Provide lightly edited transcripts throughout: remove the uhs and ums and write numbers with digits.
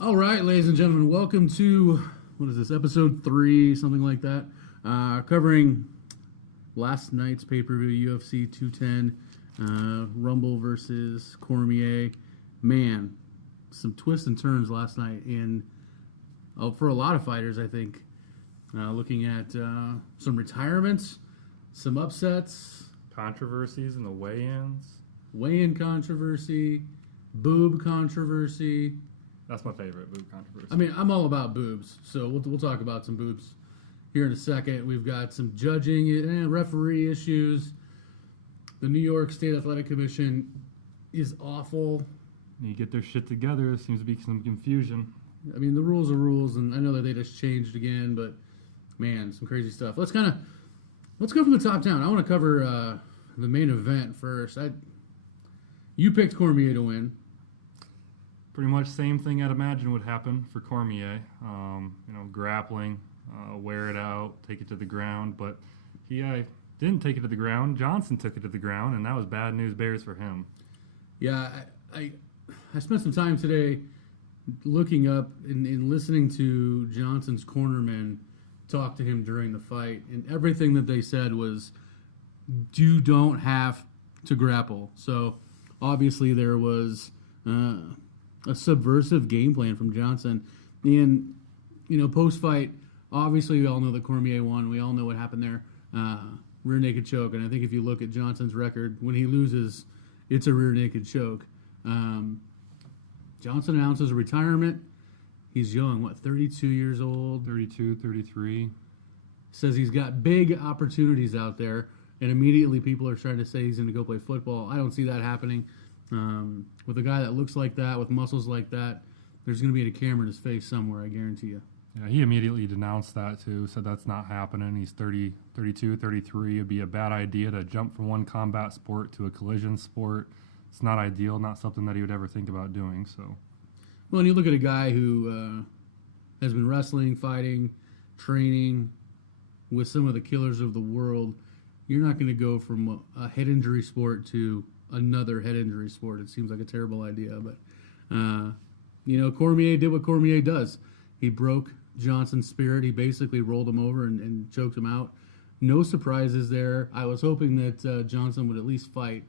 All right, ladies and gentlemen, welcome to what is this, episode 3, something like that, covering last night's pay-per-view, UFC 210, Rumble versus Cormier. Man, some twists and turns last night for a lot of fighters, I think. Looking at some retirements, some upsets, Controversies in the weigh-ins. weigh-in controversy, boob controversy. That's my favorite, boob controversy. I mean, I'm all about boobs, so we'll talk about some boobs here in a second. We've got some judging and referee issues. The New York State Athletic Commission is awful. You get their shit together, there seems to be some confusion. I mean, the rules are rules, and I know that they just changed again, but man, some crazy stuff. Let's go from the top down. I want to cover the main event first. You picked Cormier to win. Pretty much same thing I'd imagine would happen for Cormier. Grappling, wear it out, take it to the ground. But he didn't take it to the ground. Johnson took it to the ground, and that was bad news bears for him. Yeah, I spent some time today looking up and listening to Johnson's cornermen talk to him during the fight, and everything that they said was, you don't have to grapple. So obviously there was a subversive game plan from Johnson. And, post-fight, obviously we all know that Cormier won. We all know what happened there. Rear naked choke. And I think if you look at Johnson's record, when he loses, it's a rear naked choke. Johnson announces retirement. He's young, 32 years old? 32, 33. Says he's got big opportunities out there, and immediately people are trying to say he's going to go play football. I don't see that happening. With a guy that looks like that, with muscles like that, there's going to be a camera in his face somewhere, I guarantee you. Yeah, he immediately denounced that too, said that's not happening. He's 32, 33. It'd be a bad idea to jump from one combat sport to a collision sport. It's not ideal, not something that he would ever think about doing. So, well, and you look at a guy who has been wrestling, fighting, training with some of the killers of the world. You're not going to go from a head injury sport to another head injury sport. It seems like a terrible idea, but Cormier did what Cormier does. He broke Johnson's spirit. He basically rolled him over and choked him out. No surprises there. I was hoping that Johnson would at least fight,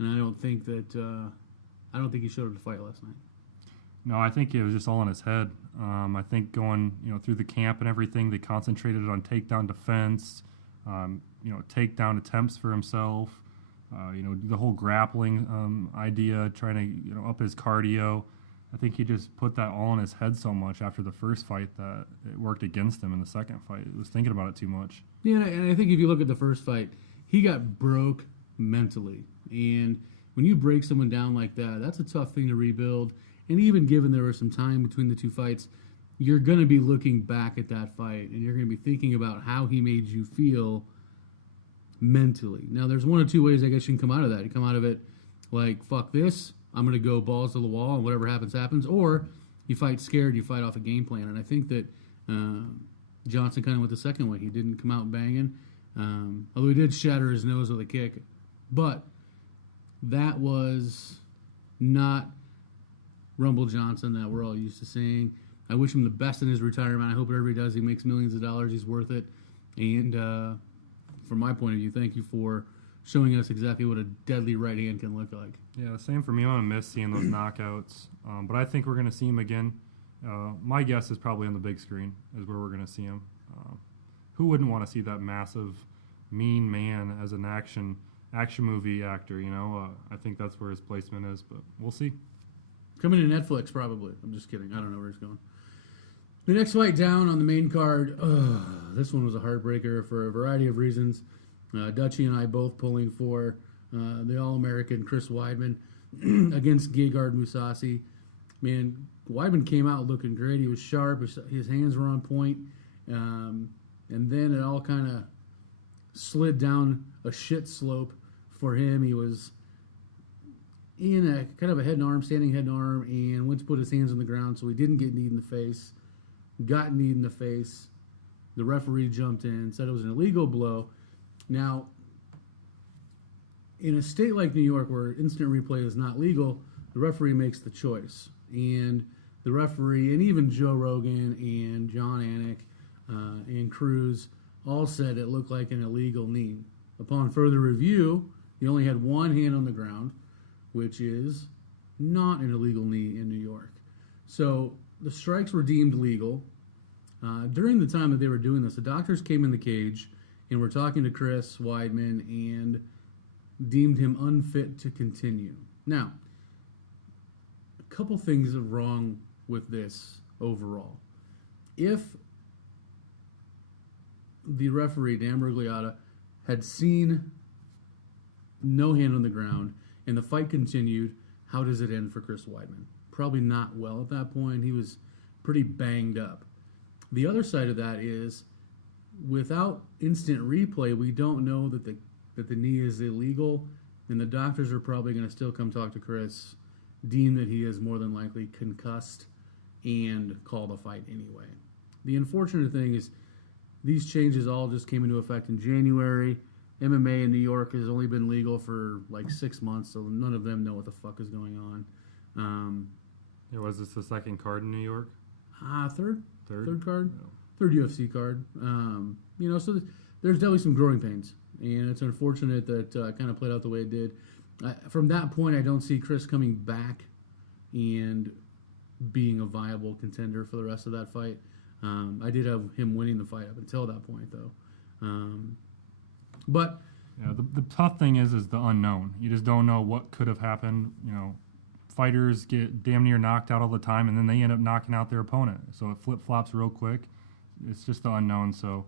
and I don't think he showed up to fight last night. No, I think it was just all in his head. I think going through the camp and everything, they concentrated on takedown defense, takedown attempts for himself. The whole grappling idea, trying to up his cardio. I think he just put that all in his head so much after the first fight that it worked against him in the second fight. He was thinking about it too much. Yeah, and I think if you look at the first fight, he got broke mentally. And when you break someone down like that, that's a tough thing to rebuild. And even given there was some time between the two fights, you're going to be looking back at that fight, and you're going to be thinking about how he made you feel mentally. Now, there's one or two ways I guess you can come out of that. You come out of it like, fuck this, I'm going to go balls to the wall, and whatever happens, happens. Or you fight scared, you fight off a game plan. And I think that Johnson kind of went the second way. He didn't come out banging, although he did shatter his nose with a kick. But that was not Rumble Johnson that we're all used to seeing. I wish him the best in his retirement. I hope whatever he does, he makes millions of dollars. He's worth it. And from my point of view, thank you for showing us exactly what a deadly right hand can look like. Yeah, same for me. I'm going to miss seeing those knockouts. But I think we're going to see him again. My guess is probably on the big screen is where we're going to see him. Who wouldn't want to see that massive, mean man as an action movie actor, I think that's where his placement is, but we'll see. Coming to Netflix, probably. I'm just kidding. I don't know where he's going. The next fight down on the main card, this one was a heartbreaker for a variety of reasons. Dutchie and I both pulling for the All-American Chris Weidman against Gegard Mousasi. Man, Weidman came out looking great. He was sharp. His hands were on point. And then it all kind of slid down a shit slope for him. He was in a kind of a standing head and arm, and went to put his hands on the ground so he didn't get kneed in the face. Got kneed in the face. The referee jumped in, said it was an illegal blow. Now, in a state like New York where instant replay is not legal, the referee makes the choice. And the referee, and even Joe Rogan and John Anik and Cruz all said it looked like an illegal knee. Upon further review, he only had one hand on the ground, which is not an illegal knee in New York. So the strikes were deemed legal. During the time that they were doing this, the doctors came in the cage and were talking to Chris Weidman and deemed him unfit to continue. Now, a couple things are wrong with this overall. If the referee, Dan Brugliotta, had seen no hand on the ground and the fight continued, how does it end for Chris Weidman? Probably not well at that point. He was pretty banged up. The other side of that is, without instant replay, we don't know that the knee is illegal, and the doctors are probably going to still come talk to Chris, deem that he is more than likely concussed, and call the fight anyway. The unfortunate thing is these changes all just came into effect in January. MMA in New York has only been legal for like 6 months, so none of them know what the fuck is going on. Was this the second card in New York? Third card, No. third UFC card. So there's definitely some growing pains, and it's unfortunate that kind of played out the way it did. From that point, I don't see Chris coming back and being a viable contender for the rest of that fight. I did have him winning the fight up until that point, though. But yeah, the tough thing is the unknown. You just don't know what could have happened. Fighters get damn near knocked out all the time, and then they end up knocking out their opponent. So it flip-flops real quick. It's just the unknown. So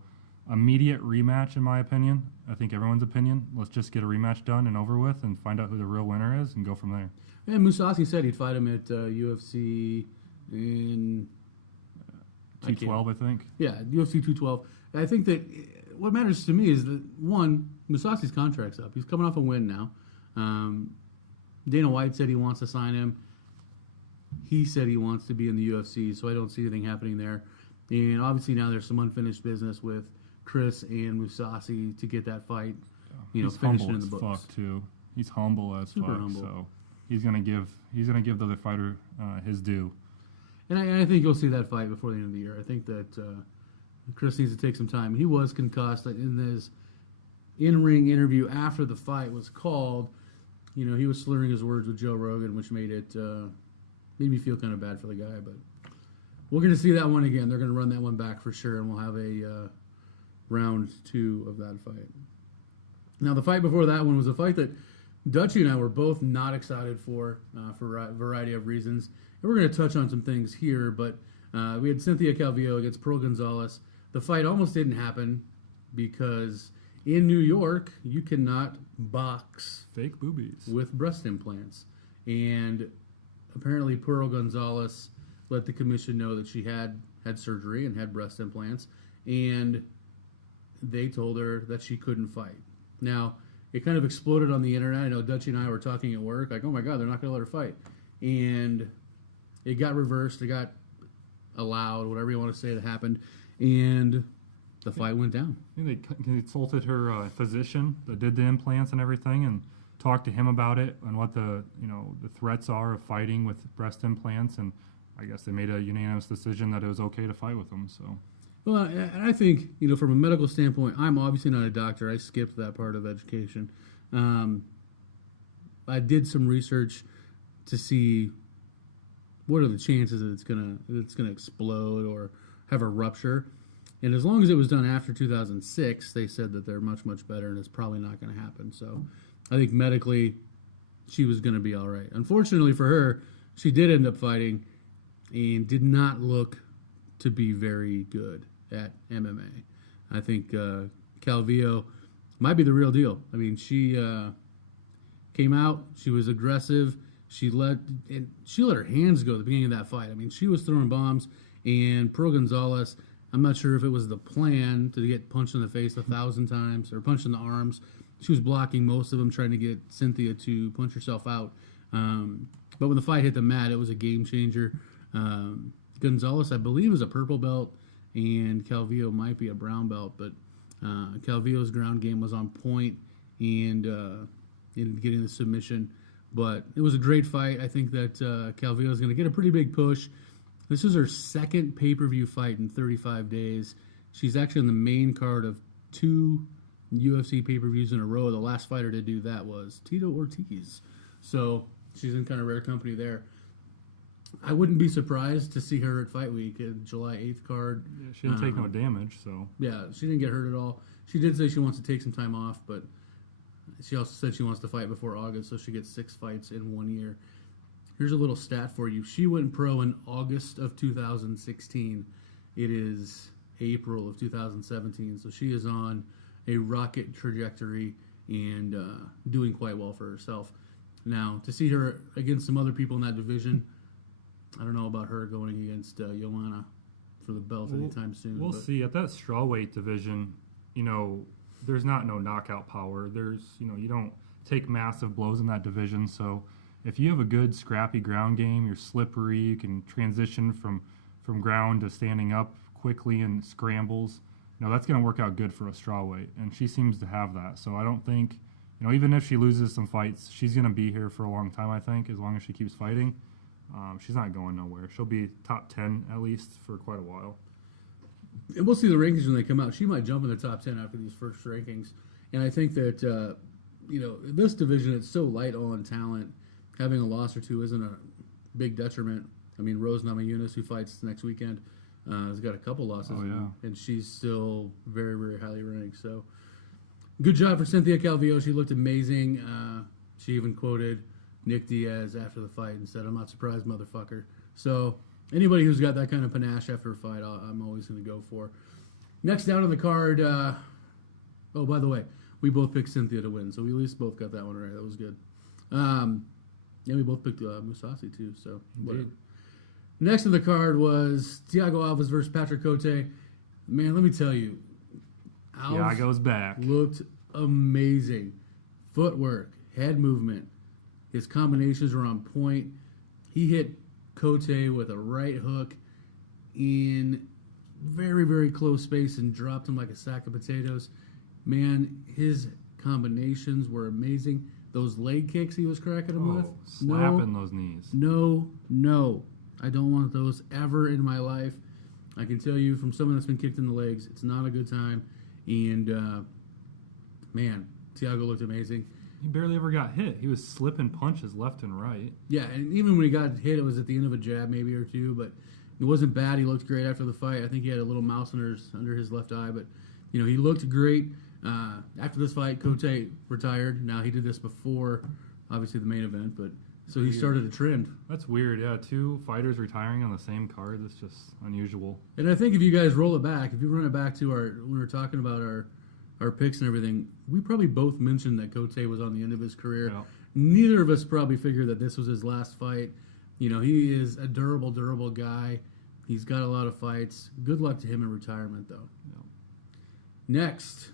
immediate rematch, in my opinion. I think everyone's opinion. Let's just get a rematch done and over with and find out who the real winner is and go from there. And Mousasi said he'd fight him at UFC in 212, I think. Yeah, UFC 212. I think that what matters to me is that, one, Mousasi's contract's up. He's coming off a win now. Dana White said he wants to sign him. He said he wants to be in the UFC, so I don't see anything happening there. And obviously now there's some unfinished business with Chris and Mousasi to get that fight, He's finished humble in the as books. fuck too. He's humble as Super fuck. humble. So he's gonna give the other fighter his due. And I think you'll see that fight before the end of the year. I think that Chris needs to take some time. He was concussed in his in-ring interview after the fight was called. He was slurring his words with Joe Rogan, which made me feel kind of bad for the guy. But we're going to see that one again. They're going to run that one back for sure, and we'll have a round 2 of that fight. Now, the fight before that one was a fight that Dutchie and I were both not excited for a variety of reasons. And we're going to touch on some things here, but we had Cynthia Calvillo against Pearl Gonzalez. The fight almost didn't happen because in New York, you cannot box Fake boobies. with breast implants. And apparently Pearl Gonzalez let the commission know that she had surgery and had breast implants, and they told her that she couldn't fight. Now, it kind of exploded on the internet. I know Dutchie and I were talking at work, like, oh my God, they're not going to let her fight. And it got reversed. It got allowed, whatever you want to say that happened. And the fight went down. They consulted her physician that did the implants and everything, and talked to him about it and what the threats are of fighting with breast implants. And I guess they made a unanimous decision that it was okay to fight with them. So, well, and I think from a medical standpoint, I'm obviously not a doctor. I skipped that part of education. I did some research to see what are the chances that it's gonna explode or have a rupture. And as long as it was done after 2006, they said that they're much, much better, and it's probably not going to happen. So I think medically she was going to be all right. Unfortunately for her, she did end up fighting and did not look to be very good at MMA. I think Calvillo might be the real deal. I mean, she came out, she was aggressive, she let her hands go at the beginning of that fight. I mean, she was throwing bombs, and Pearl Gonzalez, I'm not sure if it was the plan to get punched in the face 1,000 times or punched in the arms. She was blocking most of them, trying to get Cynthia to punch herself out. But when the fight hit the mat, it was a game changer. Gonzalez, I believe, is a purple belt, and Calvillo might be a brown belt. But Calvillo's ground game was on point and in getting the submission. But it was a great fight. I think that Calvillo is going to get a pretty big push. This is her second pay-per-view fight in 35 days. She's actually on the main card of 2 UFC pay-per-views in a row. The last fighter to do that was Tito Ortiz. So she's in kind of rare company there. I wouldn't be surprised to see her at Fight Week at July 8th card. Yeah, she didn't take no damage, so. Yeah, she didn't get hurt at all. She did say she wants to take some time off, but she also said she wants to fight before August, so she gets 6 fights in 1 year. Here's a little stat for you. She went pro in August of 2016. It is April of 2017, so she is on a rocket trajectory and doing quite well for herself. Now, to see her against some other people in that division, I don't know about her going against Joanna for the belt anytime soon. We'll see. At that strawweight division, there's not no knockout power. You don't take massive blows in that division, so if you have a good scrappy ground game, you're slippery, you can transition from ground to standing up quickly in scrambles, that's going to work out good for a strawweight, and she seems to have that. So I don't think, even if she loses some fights, she's going to be here for a long time, I think, as long as she keeps fighting. She's not going nowhere. She'll be top 10 at least for quite a while. And we'll see the rankings when they come out. She might jump in the top 10 after these first rankings. And I think that, this division, it's so light on talent. Having a loss or two isn't a big detriment. I mean, Rose Namajunas, who fights next weekend, has got a couple losses, and she's still very, very highly ranked. So, good job for Cynthia Calvillo. She looked amazing. She even quoted Nick Diaz after the fight and said, "I'm not surprised, motherfucker." So, anybody who's got that kind of panache after a fight, I'm always going to go for. Next down on the card, oh, by the way, we both picked Cynthia to win, so we at least both got that one right. That was good. Yeah, we both picked Mousasi, too, so whatever. Next on the card was Thiago Alves versus Patrick Cote. Man, let me tell you, Alves Thiago's back. Looked amazing. Footwork, head movement, his combinations were on point. He hit Cote with a right hook in very, very close space and dropped him like a sack of potatoes. Man, his combinations were amazing. Those leg kicks he was cracking him with. Slapping those knees. No. I don't want those ever in my life. I can tell you from someone that's been kicked in the legs, it's not a good time. And, man, Thiago looked amazing. He barely ever got hit. He was slipping punches left and right. Yeah, and even when he got hit, it was at the end of a jab maybe or two, but it wasn't bad. He looked great after the fight. I think he had a little mouse under his left eye, but, he looked great. After this fight, Cote retired. Now, he did this before, obviously, the main event, but so he started a trend. That's weird, yeah. 2 fighters retiring on the same card. That's just unusual. And I think if you guys roll it back, if you run it back to when we were talking about our picks and everything, we probably both mentioned that Cote was on the end of his career. Yeah. Neither of us probably figured that this was his last fight. He is a durable guy. He's got a lot of fights. Good luck to him in retirement, though. Yeah. Next,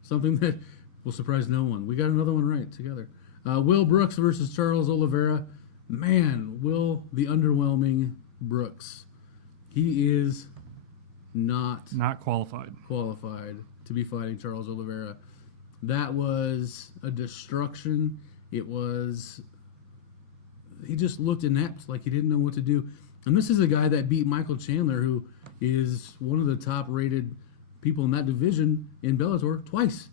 something that will surprise no one. We got another one right together. Will Brooks versus Charles Oliveira. Man, Will, the underwhelming Brooks. He is not qualified to be fighting Charles Oliveira. That was a destruction. He just looked inept, like he didn't know what to do. And this is a guy that beat Michael Chandler, who is one of the top-rated people in that division in Bellator twice,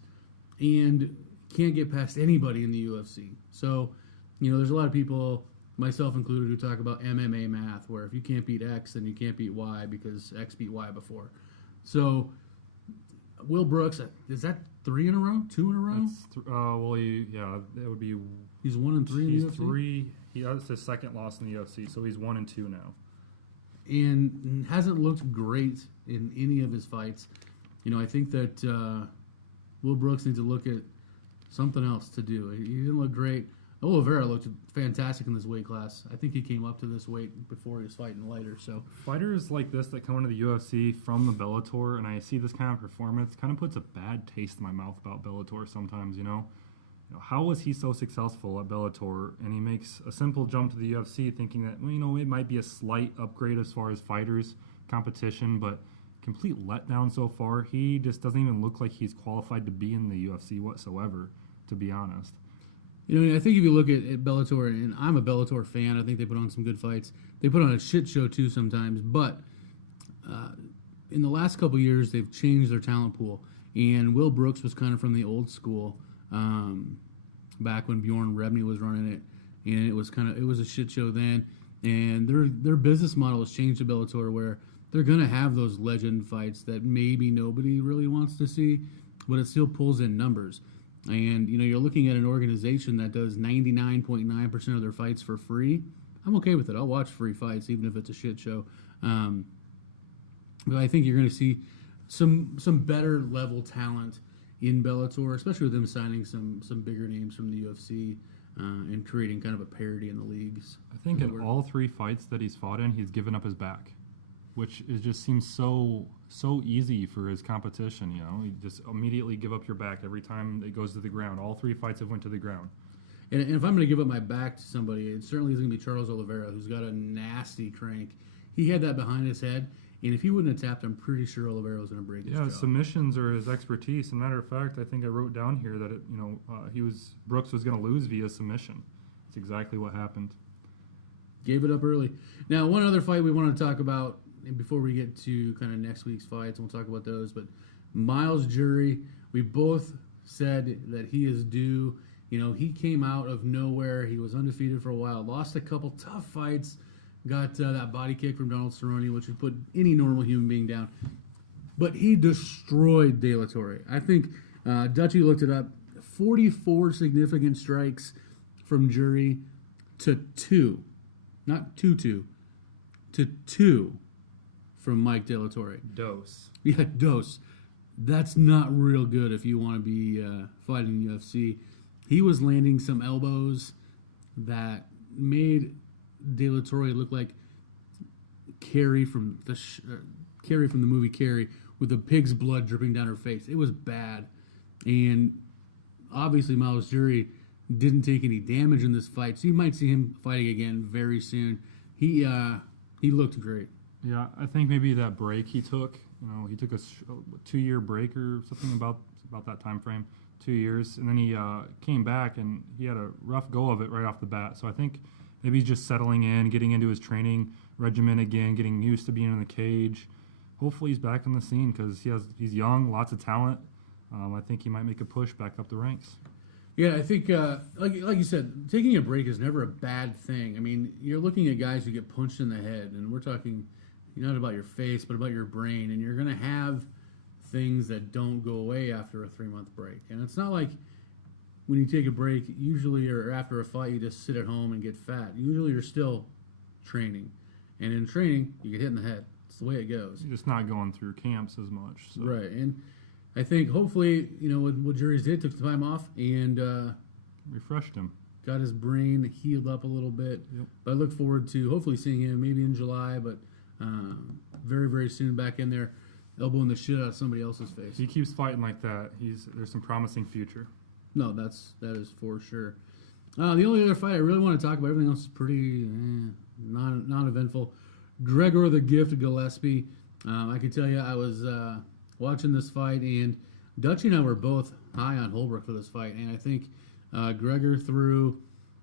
and can't get past anybody in the UFC. So, there's a lot of people, myself included, who talk about MMA math, where if you can't beat X, then you can't beat Y because X beat Y before. So, Will Brooks, is that 3 in a row? 2 in a row? That would be. He's 1 and 3 in the UFC? He's 3. That's his second loss in the UFC, so he's 1 and 2 now. And hasn't looked great in any of his fights. I think that Will Brooks needs to look at something else to do. He didn't look great. Oliveira looked fantastic in this weight class. I think he came up to this weight before he was fighting lighter. So fighters like this that come into the UFC from the Bellator, and I see this kind of performance, kind of puts a bad taste in my mouth about Bellator sometimes. How was he so successful at Bellator, and he makes a simple jump to the UFC, thinking that it might be a slight upgrade as far as fighters competition, but complete letdown so far. He just doesn't even look like he's qualified to be in the UFC whatsoever, to be honest. I think if you look at Bellator, and I'm a Bellator fan, I think they put on some good fights. They put on a shit show too sometimes, but in the last couple years, they've changed their talent pool. And Will Brooks was kind of from the old school, back when Bjorn Rebney was running it, and it was a shit show then. And their business model has changed to Bellator, where they're gonna have those legend fights that maybe nobody really wants to see, but it still pulls in numbers. And you're looking at an organization that does 99.9% of their fights for free. I'm okay with it. I'll watch free fights even if it's a shit show. But I think you're going to see some better level talent in Bellator, especially with them signing some bigger names from the UFC and creating kind of a parity in the leagues. I think in all 3 fights that he's fought in, he's given up his back, which just seems so easy for his competition. You just immediately give up your back every time it goes to the ground. All 3 fights have went to the ground. And if I'm going to give up my back to somebody, it certainly is going to be Charles Oliveira, who's got a nasty crank. He had that behind his head, and if he wouldn't have tapped, I'm pretty sure Oliveira was going to break his jaw. Submissions are his expertise. As a matter of fact, I think I wrote down here that Brooks was going to lose via submission. That's exactly what happened. Gave it up early. Now, one other fight we want to talk about, and before we get to kind of next week's fights, and we'll talk about those, but Miles Jury, we both said that he is due. He came out of nowhere. He was undefeated for a while, lost a couple tough fights, got that body kick from Donald Cerrone, which would put any normal human being down. But he destroyed De La Torre. I think Dutchie looked it up. 44 significant strikes from Jury to 2. Not 2-2. To 2 from Mike De La Torre. Dose. Yeah, dose. That's not real good if you want to be fighting UFC. He was landing some elbows that made De La Torre look like Carrie from the movie Carrie, with the pig's blood dripping down her face. It was bad, and obviously Miles Jury didn't take any damage in this fight, so you might see him fighting again very soon. He looked great. Yeah, I think maybe that break he took. He took a 2-year break or something about that time frame. 2 years, and then he came back and he had a rough go of it right off the bat. So I think maybe he's just settling in, getting into his training regimen again, getting used to being in the cage. Hopefully he's back on the scene because he's young, lots of talent. I think he might make a push back up the ranks. Yeah, I think like you said, taking a break is never a bad thing. I mean, you're looking at guys who get punched in the head, and we're talking not about your face, but about your brain, and you're going to have things that don't go away after a 3-month break. And it's not like when you take a break, usually, or after a fight, you just sit at home and get fat. Usually you're still training. And in training, you get hit in the head. It's the way it goes. You're just not going through camps as much. So. Right. And I think hopefully, what Jury's did, took the time off and refreshed him. Got his brain healed up a little bit. Yep. But I look forward to hopefully seeing him maybe in July, but very, very soon back in there, elbowing the shit out of somebody else's face. He keeps fighting like that. There's some promising future. No, that is for sure. The only other fight I really want to talk about, everything else is pretty non-eventful. Gregor the Gift Gillespie. I can tell you, I was watching this fight, and Dutchie and I were both high on Holbrook for this fight, and I think Gregor threw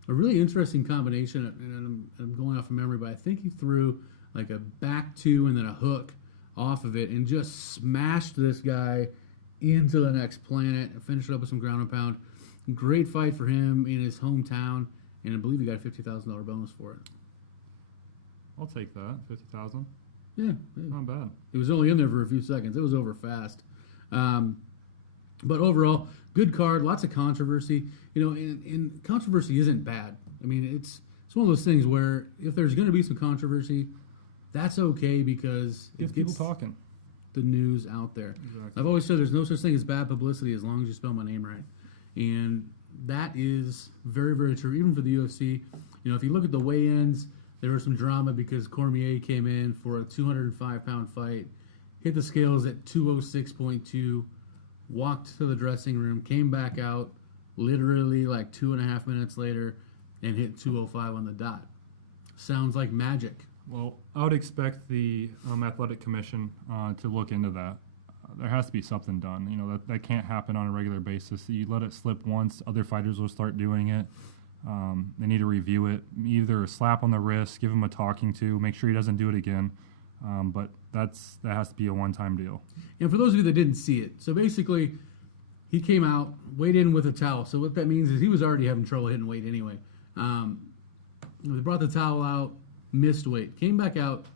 a really interesting combination, and I'm going off of memory, but I think he threw like a back two and then a hook off of it and just smashed this guy into the next planet and finished it up with some ground and pound. Great fight for him in his hometown, and I believe he got a $50,000 bonus for it. I'll take that, $50,000. Yeah. Not bad. He was only in there for a few seconds. It was over fast. But overall, good card, lots of controversy. And controversy isn't bad. I mean, it's one of those things where if there's going to be some controversy, that's okay because Get people talking. The news out there. Exactly. I've always said there's no such thing as bad publicity as long as you spell my name right. And that is very, very true, even for the UFC. If you look at the weigh-ins, there was some drama because Cormier came in for a 205-pound fight, hit the scales at 206.2, walked to the dressing room, came back out literally like 2.5 minutes later, and hit 205 on the dot. Sounds like magic. Well, I would expect the Athletic Commission to look into that. there has to be something done. You know, that can't happen on a regular basis. You let it slip once, other fighters will start doing it. They need to review it, either a slap on the wrist, give him a talking to, make sure he doesn't do it again. But that has to be a one-time deal. And for those of you that didn't see it, so basically he came out, weighed in with a towel. So what that means is he was already having trouble hitting weight anyway. They brought the towel out, missed weight, came back out,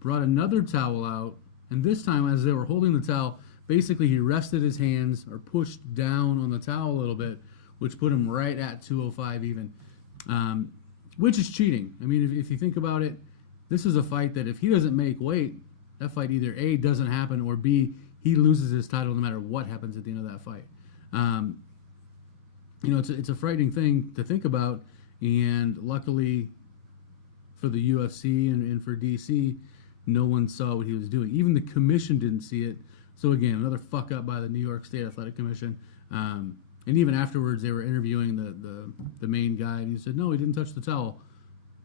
brought another towel out, and this time as they were holding the towel, basically he rested his hands or pushed down on the towel a little bit, which put him right at 205 even, which is cheating. I mean, if you think about it, this is a fight that if he doesn't make weight, that fight either A, doesn't happen, or B, he loses his title no matter what happens at the end of that fight. You know, it's a frightening thing to think about, and luckily for the UFC and for DC, no one saw what he was doing. Even the commission didn't see it. So again, another fuck up by the New York State Athletic Commission. And even afterwards, they were interviewing the main guy, and he said, no, he didn't touch the towel.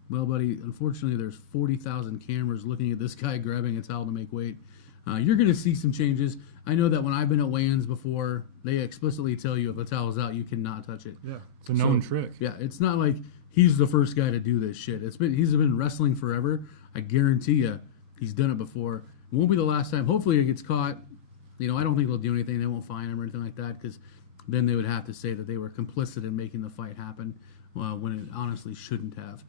Well, buddy, unfortunately, there's 40,000 cameras looking at this guy grabbing a towel to make weight. You're going to see some changes. I know that when I've been at weigh-ins before, they explicitly tell you if a towel's out, you cannot touch it. Yeah, it's a known trick. Yeah, it's not like he's the first guy to do this shit. He's been wrestling forever. I guarantee you, he's done it before. It won't be the last time. Hopefully, it gets caught. You know, I don't think they'll do anything. They won't fine him or anything like that, because then they would have to say that they were complicit in making the fight happen when it honestly shouldn't have.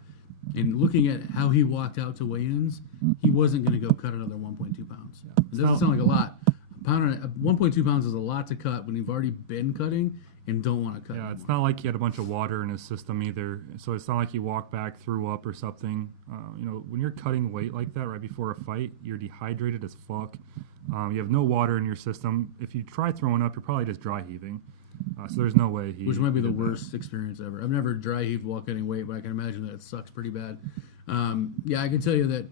And looking at how he walked out to weigh-ins, he wasn't going to go cut another 1.2 pounds. Yeah. It doesn't sound like a lot. 1.2 pounds is a lot to cut when you've already been cutting and don't want to cut. Yeah, anymore. It's not like he had a bunch of water in his system either. So it's not like he walked back, threw up or something. You know, when you're cutting weight like that right before a fight, you're dehydrated as fuck. You have no water in your system. If you try throwing up, you're probably just dry heaving. So there's no way he... Which might be the worst experience ever. I've never dry heaved while cutting weight, but I can imagine that it sucks pretty bad. Yeah, I can tell you that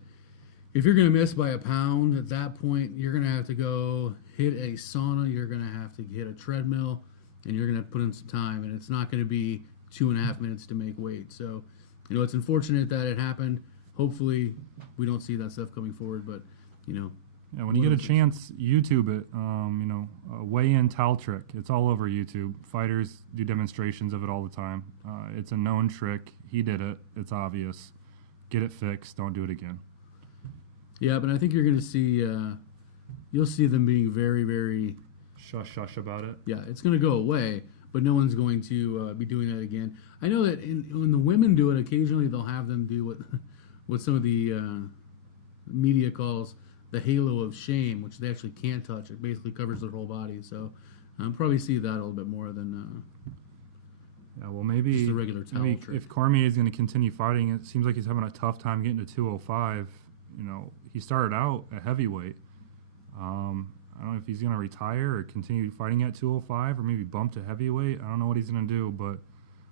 if you're going to miss by a pound, at that point, you're going to have to go hit a sauna, you're going to have to hit a treadmill, and you're going to have to put in some time, and it's not going to be 2.5 minutes to make weight. So, you know, it's unfortunate that it happened. Hopefully, we don't see that stuff coming forward, but, you know... Yeah, when you get a chance, YouTube it. You know, weigh-in towel trick. It's all over YouTube. Fighters do demonstrations of it all the time. It's a known trick. He did it. It's obvious. Get it fixed. Don't do it again. Yeah, but I think you're going to see... you'll see them being very, very... Shush about it. Yeah, it's going to go away, but no one's going to be doing that again. I know that when the women do it, occasionally they'll have them do what some of the media calls the halo of shame, which they actually can't touch. It basically covers their whole body. So I'll probably see that a little bit more than yeah, well, maybe just the regular towel trick. If Cormier is going to continue fighting, it seems like he's having a tough time getting to 205. You know, he started out at heavyweight. I don't know if he's going to retire or continue fighting at 205 or maybe bump to heavyweight. I don't know what he's going to do, but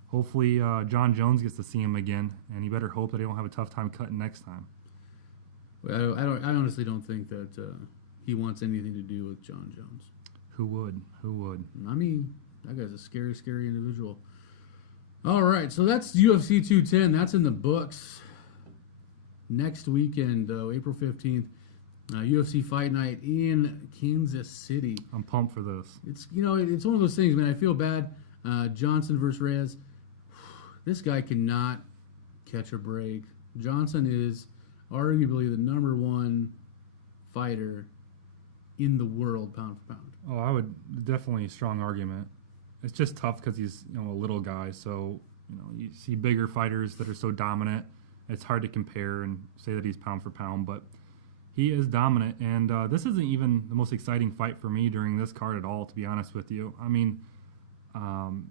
hopefully John Jones gets to see him again, and he better hope that he don't have a tough time cutting next time. I honestly don't think that he wants anything to do with John Jones. Who would? I mean, that guy's a scary, scary individual. All right, so that's UFC 210. That's in the books. Next weekend, though, April 15th, UFC Fight Night in Kansas City. I'm pumped for this. It's it's one of those things, man. I feel bad. Johnson versus Reyes. This guy cannot catch a break. Johnson is arguably the number one fighter in the world, pound for pound. Oh, I would definitely strong argument. It's just tough because he's a little guy. So you see bigger fighters that are so dominant. It's hard to compare and say that he's pound for pound, but he is dominant. And this isn't even the most exciting fight for me during this card at all, to be honest with you. I mean,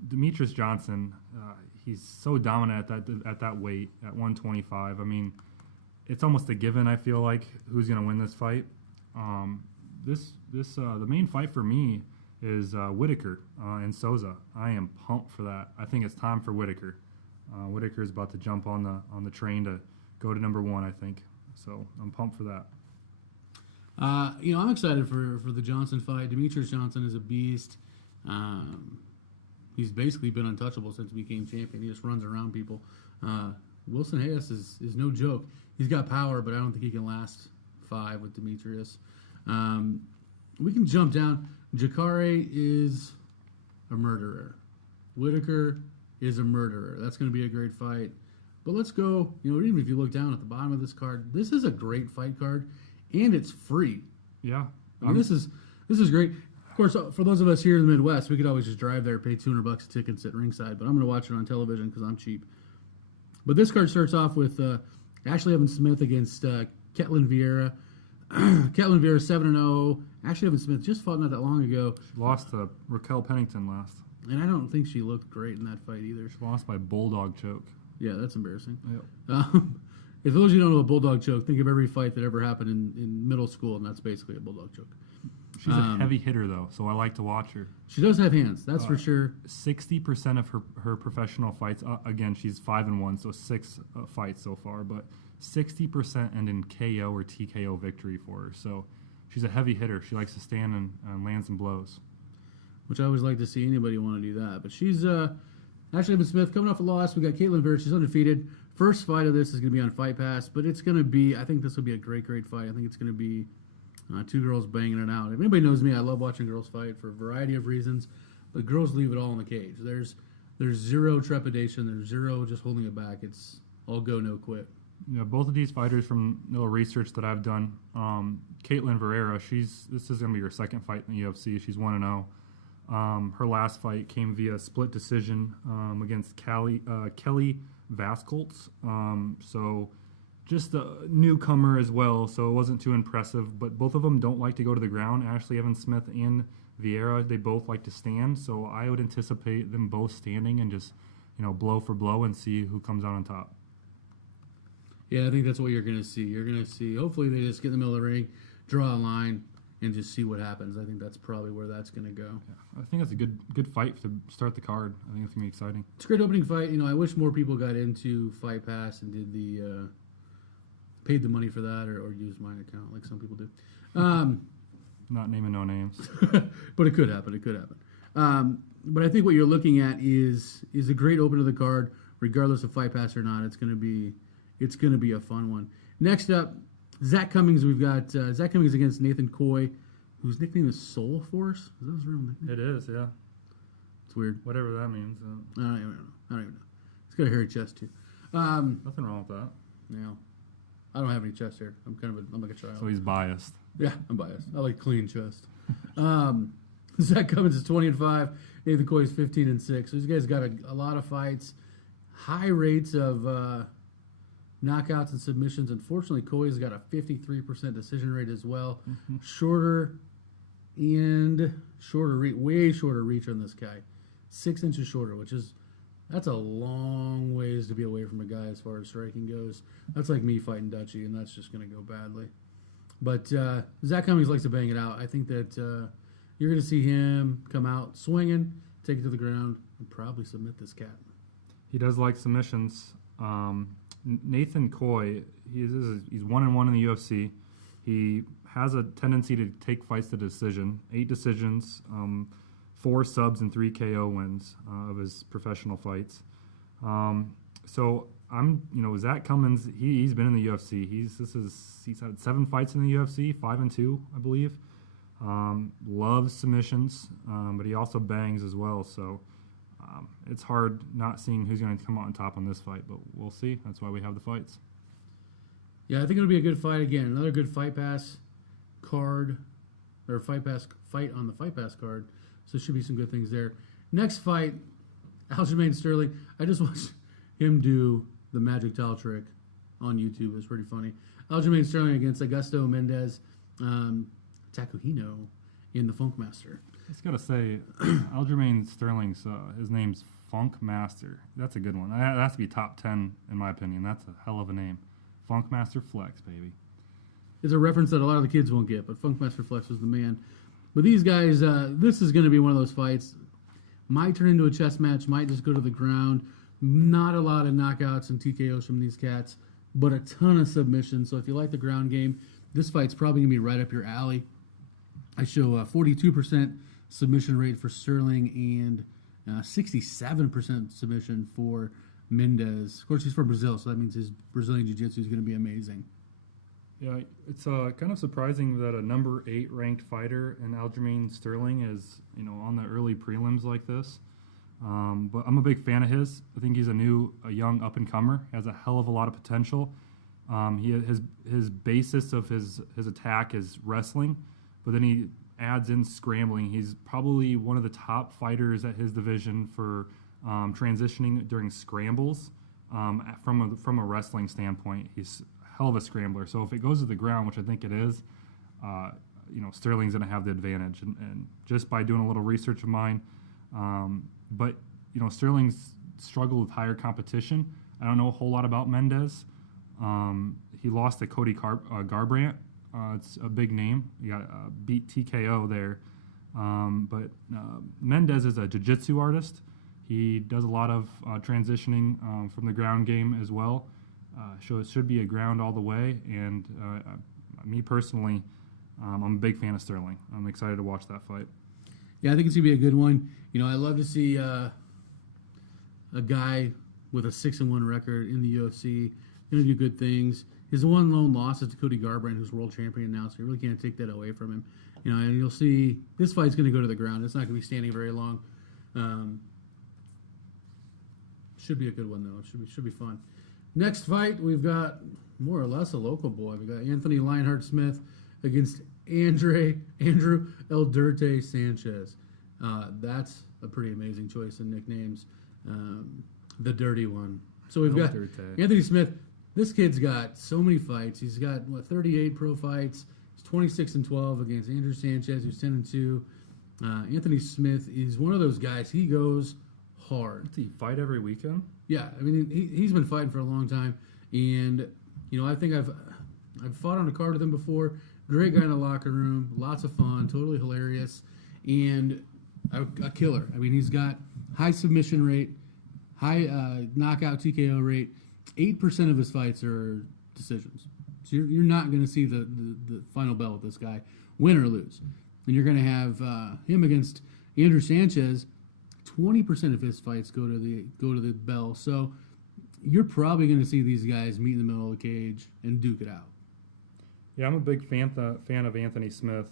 Demetrius Johnson, he's so dominant at that weight at 125. I mean, it's almost a given, I feel like, who's going to win this fight. The main fight for me is Whitaker and Souza. I am pumped for that. I think it's time for Whitaker. Whitaker is about to jump on the train to go to number one, I think. So I'm pumped for that. I'm excited for the Johnson fight. Demetrius Johnson is a beast. He's basically been untouchable since he became champion. He just runs around people. Wilson Hayes is no joke. He's got power, but I don't think he can last 5 with Demetrius. We can jump down. Jacare is a murderer. Whitaker is a murderer. That's going to be a great fight. But let's go, even if you look down at the bottom of this card, this is a great fight card, and it's free. Yeah. I mean, this is great. Of course, for those of us here in the Midwest, we could always just drive there, pay $200 a ticket, and sit ringside. But I'm going to watch it on television because I'm cheap. But this card starts off with Ashley Evans Smith against Ketlin Vieira. Ketlin Vieira 7-0. Ashley Evans Smith just fought not that long ago. She lost to Raquel Pennington last. And I don't think she looked great in that fight either. She lost by bulldog choke. Yeah, that's embarrassing. Yep. If those of you don't know a bulldog choke, think of every fight that ever happened in middle school, and that's basically a bulldog choke. She's a heavy hitter, though, so I like to watch her. She does have hands, that's for sure. 60% of her professional fights, again, she's 5-1, so 6 fights so far, but 60% end in KO or TKO victory for her. So she's a heavy hitter. She likes to stand and land some blows. Which I always like to see anybody want to do that. But she's Ashley Evans Smith coming off a loss. We got Caitlin Vieira. She's undefeated. First fight of this is going to be on Fight Pass, but it's going to be, I think this will be a great, great fight. I think it's going to be two girls banging it out. If anybody knows me, I love watching girls fight for a variety of reasons, but girls leave it all in the cage. There's zero trepidation. There's zero just holding it back. It's all go, no quit. Yeah, both of these fighters, from the little research that I've done, Caitlin Vieira, this is going to be her second fight in the UFC. She's 1-0. Her last fight came via split decision against Kelly Vaskoltz. So just a newcomer as well, so it wasn't too impressive. But both of them don't like to go to the ground. Ashley Evans Smith and Vieira, they both like to stand. So I would anticipate them both standing and just blow for blow and see who comes out on top. Yeah, I think that's what you're going to see. You're going to see, hopefully they just get in the middle of the ring, draw a line, and just see what happens. I think that's probably where that's going to go. Yeah, I think that's a good fight to start the card. I think it's going to be exciting. It's a great opening fight. I wish more people got into Fight Pass and did the paid the money for that or used my account like some people do. Not naming no names. But it could happen. It could happen. But I think what you're looking at is a great open to the card, regardless of Fight Pass or not. It's going to be a fun one. Next up, Zach Cummings. We've got Zach Cummings against Nathan Coy, whose nickname is Soul Force. Is that his real nickname? It is, yeah. It's weird. Whatever that means. I don't even know. He's got a hairy chest too. Nothing wrong with that. No, I don't have any chest hair. I'm like a child. So he's biased. Yeah, I'm biased. I like clean chest. Zach Cummings is 20-5. Nathan Coy is 15-6. So these guys got a lot of fights, high rates of knockouts and submissions. Unfortunately, Coy's got a 53% decision rate as well. Mm-hmm. Shorter reach, way shorter reach on this guy. 6 inches shorter, that's a long ways to be away from a guy as far as striking goes. That's like me fighting Dutchie, and that's just going to go badly. But Zach Cummings likes to bang it out. I think that you're going to see him come out swinging, take it to the ground, and probably submit this cat. He does like submissions. Nathan Coy, he's 1-1 in the UFC. He has a tendency to take fights to decision. 8 decisions, 4 subs and 3 KO wins of his professional fights. So Zach Cummins, he's been in the UFC. He's had 7 fights in the UFC, 5-2, I believe. Loves submissions, but he also bangs as well. So it's hard not seeing who's going to come out on top on this fight, but we'll see. That's why we have the fights. Yeah, I think it'll be a good fight again. Another good Fight Pass card, or fight on the Fight Pass card. So should be some good things there. Next fight, Aljamain Sterling. I just watched him do the magic towel trick on YouTube. It was pretty funny. Aljamain Sterling against Augusto Mendez Takuhino in the Funk Master. I just gotta say, Aljamain Sterling's his name's Funk Master. That's a good one. That has to be top 10 in my opinion. That's a hell of a name. Funk Master Flex, baby. It's a reference that a lot of the kids won't get, but Funk Master Flex was the man. But these guys, this is going to be one of those fights. Might turn into a chess match. Might just go to the ground. Not a lot of knockouts and TKOs from these cats, but a ton of submissions. So if you like the ground game, this fight's probably going to be right up your alley. I show a 42% submission rate for Sterling and 67% submission for Mendez. Of course, he's from Brazil, so that means his Brazilian Jiu-Jitsu is going to be amazing. Yeah, it's kind of surprising that a number 8 ranked fighter in Aljamain Sterling is, on the early prelims like this. But I'm a big fan of his. I think he's a young up and comer. Has a hell of a lot of potential. His basis of his attack is wrestling, but then he adds in scrambling. He's probably one of the top fighters at his division for transitioning during scrambles. From a wrestling standpoint, he's a hell of a scrambler. So if it goes to the ground, which I think it is, Sterling's going to have the advantage. And just by doing a little research of mine, but Sterling's struggled with higher competition. I don't know a whole lot about Mendez. He lost to Cody Garbrandt. It's a big name. He got beat TKO there. But Mendez is a jiu-jitsu artist. He does a lot of transitioning from the ground game as well. So it should be a ground all the way. And me personally, I'm a big fan of Sterling. I'm excited to watch that fight. Yeah, I think it's going to be a good one. I love to see a guy with a 6-1 record in the UFC. Going to do good things. His one lone loss is to Cody Garbrandt, who's world champion now, so you really can't take that away from him. And you'll see this fight's going to go to the ground. It's not going to be standing very long. Should be a good one, though. It should be fun. Next fight, we've got more or less a local boy. We've got Anthony Lionheart Smith against Andrew El Dirte Sanchez. That's a pretty amazing choice in nicknames. The dirty one. So we've got Anthony Smith. This kid's got so many fights. He's got 38 pro fights. He's 26-12 against Andrew Sanchez, who's 10-2. Anthony Smith is one of those guys. He goes hard. Does he fight every weekend? Yeah, I mean he's been fighting for a long time, and I think I've fought on a card with him before. Great guy in the locker room, lots of fun, totally hilarious, and a killer. I mean, he's got high submission rate, high knockout TKO rate. 8% of his fights are decisions. So you're not going to see the final bell with this guy, win or lose. And you're going to have him against Andrew Sanchez. 20% of his fights go to the bell. So you're probably going to see these guys meet in the middle of the cage and duke it out. Yeah, I'm a big fan of Anthony Smith.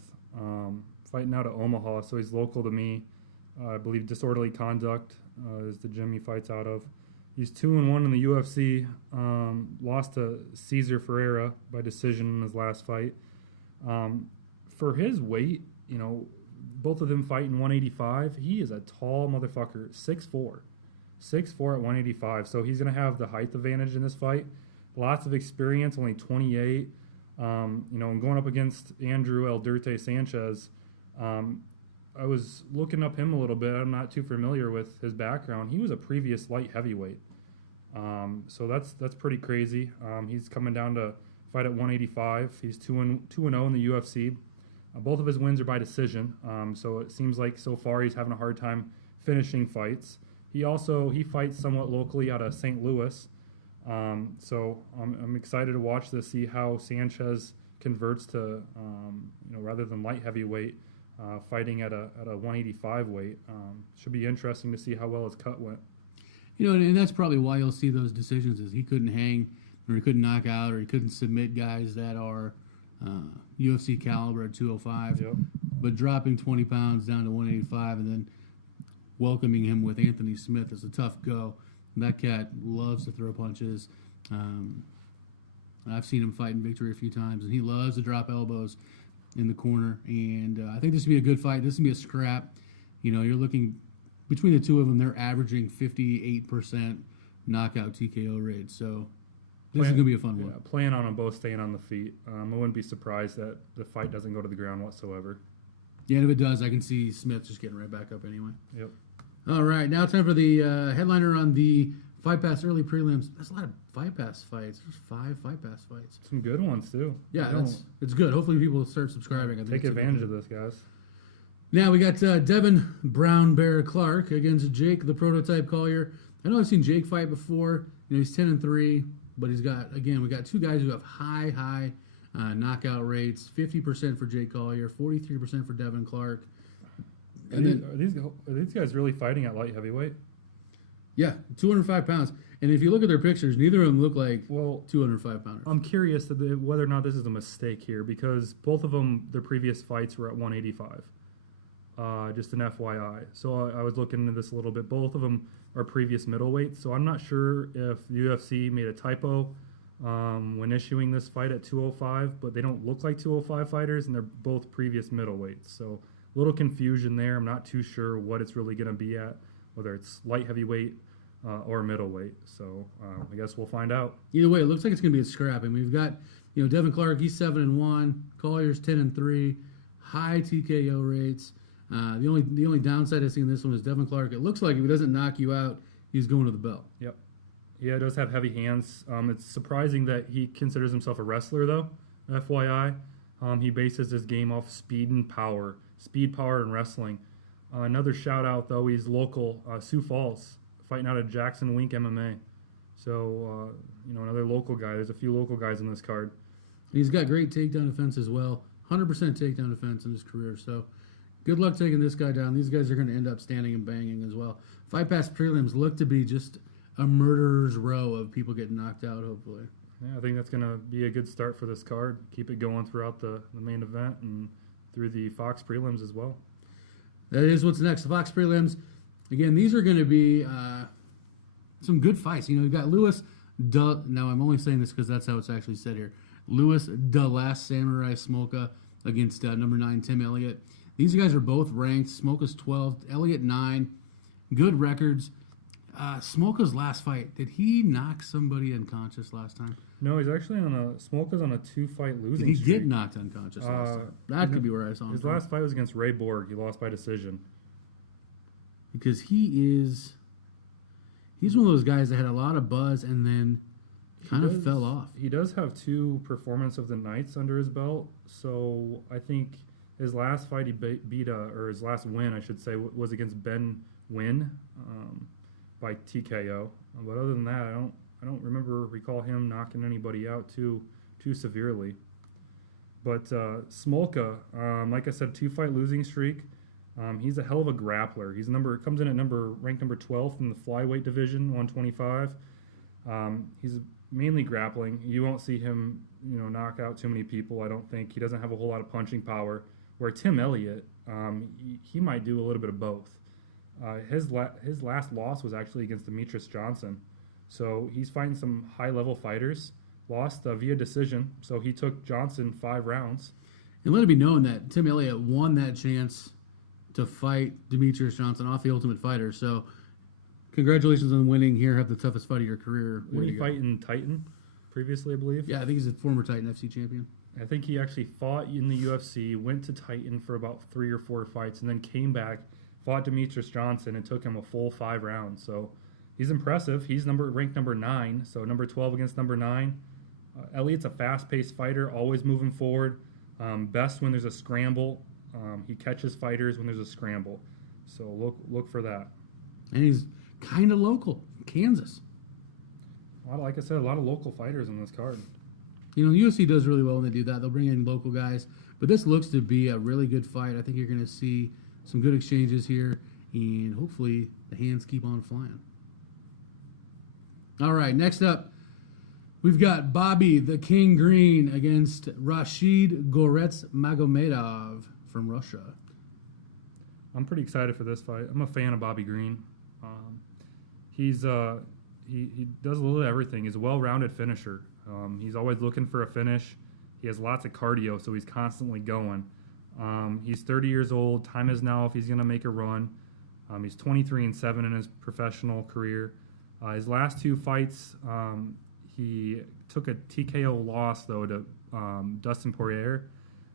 Fighting out of Omaha, so he's local to me. I believe Disorderly Conduct is the gym he fights out of. He's 2-1 in the UFC. Lost to Cesar Ferreira by decision in his last fight. For his weight, both of them fighting 185. He is a tall motherfucker, 6'4", 6'4" at 185. So he's gonna have the height advantage in this fight. Lots of experience, only 28. And going up against Andrew El Dirte Sanchez. I was looking up him a little bit. I'm not too familiar with his background. He was a previous light heavyweight. So that's pretty crazy. He's coming down to fight at 185. He's 2-0 in the UFC. Both of his wins are by decision. So it seems like so far he's having a hard time finishing fights. He fights somewhat locally out of St. Louis. So I'm excited to watch this, see how Sanchez converts to, rather than light heavyweight, fighting at a 185 weight. Should be interesting to see how well his cut went. And that's probably why you'll see those decisions is he couldn't hang or he couldn't knock out or he couldn't submit guys that are UFC caliber at 205. Yep. But dropping 20 pounds down to 185 and then welcoming him with Anthony Smith is a tough go. That cat loves to throw punches. I've seen him fight in victory a few times, and he loves to drop elbows in the corner. And I think this will be a good fight. This will be a scrap. You're looking between the two of them. They're averaging 58% knockout TKO rate. So this is going to be a fun one. Playing on them both staying on the feet. I wouldn't be surprised that the fight doesn't go to the ground whatsoever. Yeah, and if it does, I can see Smith just getting right back up anyway. Yep. All right, now time for the headliner on the Fight Pass early prelims. There's a lot of Fight Pass fights. There's 5 Fight Pass fights. Some good ones, too. Yeah, it's good. Hopefully people will start subscribing. I think take advantage of this, guys. Now we got Devin Brown Bear Clark against Jake the Prototype Collier. I know I've seen Jake fight before. He's 10-3, but we got two guys who have high knockout rates. 50% for Jake Collier, 43% for Devin Clark. Are these guys really fighting at light heavyweight? Yeah, 205 pounds. And if you look at their pictures, neither of them look like Well, 205 pounders. I'm curious whether or not this is a mistake here because both of them, their previous fights were at 185. Just an FYI. So I was looking into this a little bit. Both of them are previous middleweights. So I'm not sure if the UFC made a typo when issuing this fight at 205, but they don't look like 205 fighters, and they're both previous middleweights. So a little confusion there. I'm not too sure what it's really going to be at, whether it's light heavyweight or middleweight. So I guess we'll find out. Either way, it looks like it's going to be a scrap. And we've got, Devin Clark, he's 7-1. Collier's 10-3. High TKO rates. The only downside I see in this one is Devin Clark. It looks like if he doesn't knock you out, he's going to the belt. Yep. Yeah, does have heavy hands. It's surprising that he considers himself a wrestler, though. FYI, he bases his game off speed, power, and wrestling. Another shout out though, he's local, Sioux Falls, fighting out of Jackson Wink MMA. So another local guy. There's a few local guys in this card. He's got great takedown defense as well. 100% takedown defense in his career. So good luck taking this guy down. These guys are going to end up standing and banging as well. Fight Pass prelims look to be just a murderer's row of people getting knocked out, hopefully. Yeah, I think that's going to be a good start for this card. Keep it going throughout the main event and through the Fox prelims as well. That is what's next. The Fox prelims. Again, these are going to be some good fights. You've got Louis now I'm only saying this because that's how it's actually said here. Louis the Last Samurai Smolka against number 9 Tim Elliott. These guys are both ranked. Smolka's 12, Elliott 9. Good records. Smolka's last fight, did he knock somebody unconscious last time? No, he's actually Smolka's on a 2-fight losing He streak. did knocked unconscious last time. That could be where I saw him. His last fight was against Ray Borg. He lost by decision. Because he's one of those guys that had a lot of buzz and then kind of fell off. He does have 2 Performance of the Nights under his belt, so I think his last fight he beat or his last win, I should say, was against Ben Wynn by TKO. But other than that, I don't recall him knocking anybody out too severely. But Smolka, like I said, 2-fight losing streak. He's a hell of a grappler. Comes in at ranked number 12 in the flyweight division, 125. He's mainly grappling. You won't see him, knock out too many people. I don't think he doesn't have a whole lot of punching power. Where Tim Elliott, he might do a little bit of both. His last loss was actually against Demetrius Johnson, so he's fighting some high-level fighters. Lost via decision, so he took Johnson 5 rounds. And let it be known that Tim Elliott won that chance to fight Demetrius Johnson off the Ultimate Fighter. So congratulations on winning here. Have the toughest fight of your career. Didn't he fight in Titan previously, I believe? Yeah, I think he's a former Titan FC champion. I think he actually fought in the UFC, went to Titan for about 3 or 4 fights, and then came back, fought Demetrius Johnson, and took him a full 5 rounds. So he's impressive. He's ranked number 9, so number 12 against number 9. Elliott's a fast-paced fighter, always moving forward. Best when there's a scramble. He catches fighters when there's a scramble. So look for that. And he's kind of local, Kansas. Like I said, a lot of local fighters in this card. The UFC does really well when they do that. They'll bring in local guys. But this looks to be a really good fight. I think you're going to see some good exchanges here, and hopefully the hands keep on flying. All right, next up, we've got Bobby the King Green against Rashid Goretz Magomedov from Russia. I'm pretty excited for this fight. I'm a fan of Bobby Green. He does a little of everything. He's a well-rounded finisher. He's always looking for a finish. He has lots of cardio, so he's constantly going. He's 30 years old. Time is now if he's going to make a run. He's 23-7 in his professional career. His last 2 fights, he took a TKO loss, though, to Dustin Poirier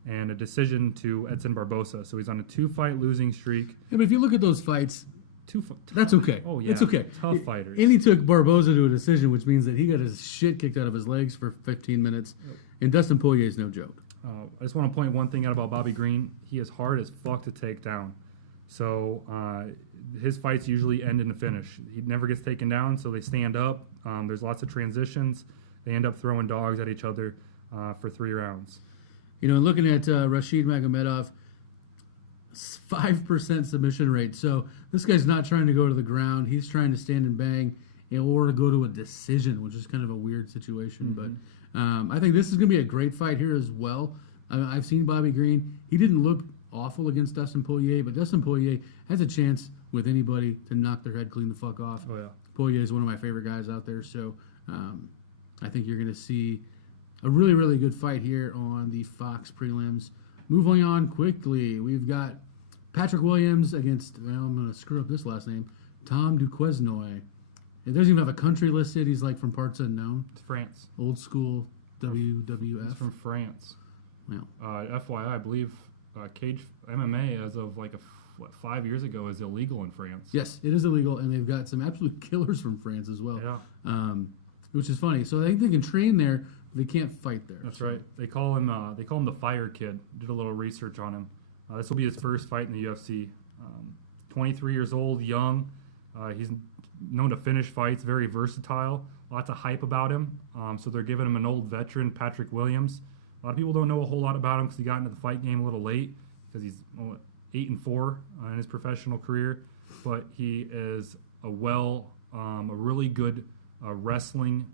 and a decision to Edson Barbosa. So he's on a 2-fight losing streak. Yeah, but if you look at those fights, that's okay. Oh, yeah. It's okay. Tough fighters. And he took Barboza to a decision, which means that he got his shit kicked out of his legs for 15 minutes. Yep. And Dustin Poirier is no joke. I just want to point one thing out about Bobby Green. He is hard as fuck to take down. So his fights usually end in a finish. He never gets taken down, so they stand up. There's lots of transitions. They end up throwing dogs at each other for 3 rounds. Looking at Rashid Magomedov, 5% submission rate. So this guy's not trying to go to the ground. He's trying to stand and bang or to go to a decision, which is kind of a weird situation. But I think this is going to be a great fight here as well. I've seen Bobby Green. He didn't look awful against Dustin Poirier, but Dustin Poirier has a chance with anybody to knock their head clean the fuck off. Oh, yeah. Poirier is one of my favorite guys out there. So I think you're going to see a really, really good fight here on the Fox prelims. Moving on quickly, we've got Patrick Williams against, well, I'm going to screw up this last name, Tom Duquesnoy. It doesn't even have a country listed. He's like from parts unknown. It's France. Old school WWF. He's from France. Well, FYI, I believe cage MMA as of 5 years ago is illegal in France. yes, it is illegal, and they've got some absolute killers from France as well. Yeah. Which is funny. So I think they can train there, but they can't fight there. That's right. They call him the Fire Kid. Did a little research on him. This will be his first fight in the UFC. 23 years old, young. He's known to finish fights, very versatile. Lots of hype about him. So they're giving him an old veteran, Patrick Williams. A lot of people don't know a whole lot about him because he got into the fight game a little late because he's 8-4 in his professional career. But he is a really good wrestling,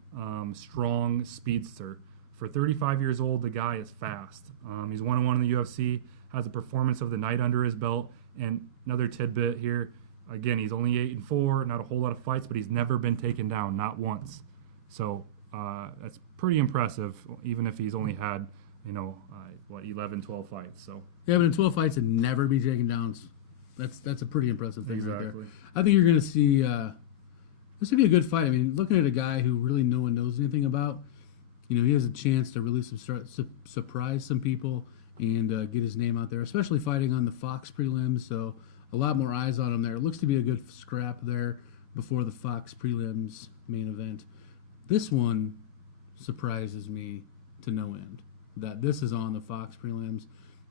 strong speedster. For 35 years old, the guy is fast. He's 1-1 in the UFC, has a performance of the night under his belt. And another tidbit here, again, he's only 8-4, not a whole lot of fights, but he's never been taken down, not once. So that's pretty impressive, even if he's only had, 11, 12 fights. So yeah, but in 12 fights and never be taken down, that's a pretty impressive thing right there. Exactly. I think you're going to see this would be a good fight. I mean, looking at a guy who really no one knows anything about, he has a chance to really surprise some people and get his name out there, especially fighting on the Fox prelims. So a lot more eyes on him there. It looks to be a good scrap there before the Fox prelims main event. This one surprises me to no end, that this is on the Fox prelims.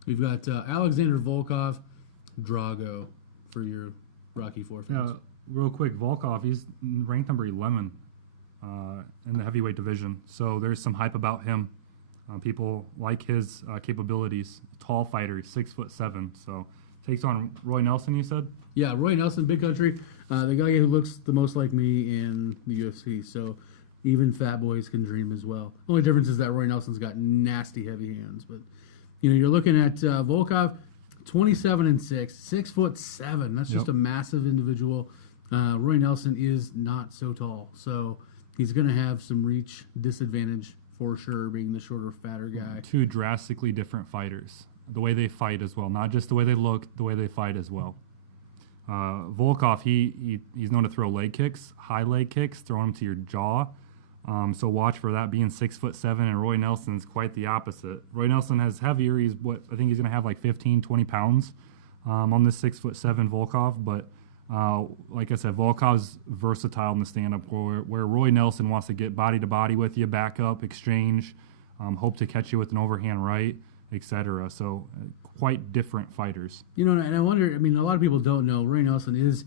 We've got Alexander Volkov, Drago for your Rocky IV fans. Yeah, real quick, Volkov, he's ranked number 11 in the heavyweight division. So there's some hype about him. People like his capabilities. Tall fighter, he's 6'7". So takes on Roy Nelson, you said? Yeah, Roy Nelson, Big Country, the guy who looks the most like me in the UFC. So even fat boys can dream as well. Only difference is that Roy Nelson's got nasty heavy hands. But you're looking at Volkov, 27-6, 6'7". That's just a massive individual. Roy Nelson is not so tall, so he's going to have some reach disadvantage for sure, being the shorter, fatter guy. Two drastically different fighters. The way they fight as well, not just the way they look, the way they fight as well. Volkov, he's known to throw leg kicks, high leg kicks, throwing them to your jaw. So watch for that, being 6'7", and Roy Nelson's quite the opposite. Roy Nelson has heavier. I think he's going to have like 15, 20 pounds on this 6'7" Volkov. But like I said, Volkov's versatile in the stand-up, where Roy Nelson wants to get body to body with you, back up, exchange, hope to catch you with an overhand right, etc. So quite different fighters. And I wonder, a lot of people don't know, Roy Nelson is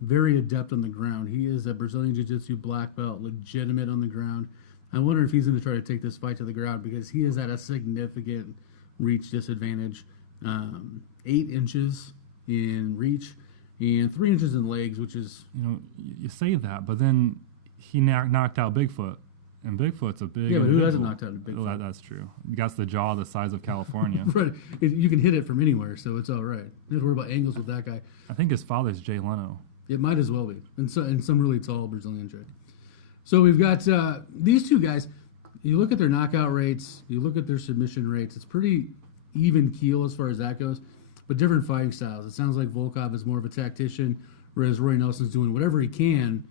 very adept on the ground. He is a Brazilian Jiu-Jitsu black belt, legitimate on the ground. I wonder if he's going to try to take this fight to the ground because he is at a significant reach disadvantage. 8 inches in reach and 3 inches in legs, which is... You say that, but then he knocked out Bigfoot. And Bigfoot's a big... Yeah, but who hasn't knocked out a Bigfoot? Well, that's true. He got the jaw the size of California. Right. You can hit it from anywhere, so it's all right. You don't have to worry about angles with that guy. I think his father's Jay Leno. It might as well be. And some really tall Brazilian chick. So we've got these two guys. You look at their knockout rates. You look at their submission rates. It's pretty even keel as far as that goes. But different fighting styles. It sounds like Volkov is more of a tactician, whereas Roy Nelson's doing whatever he can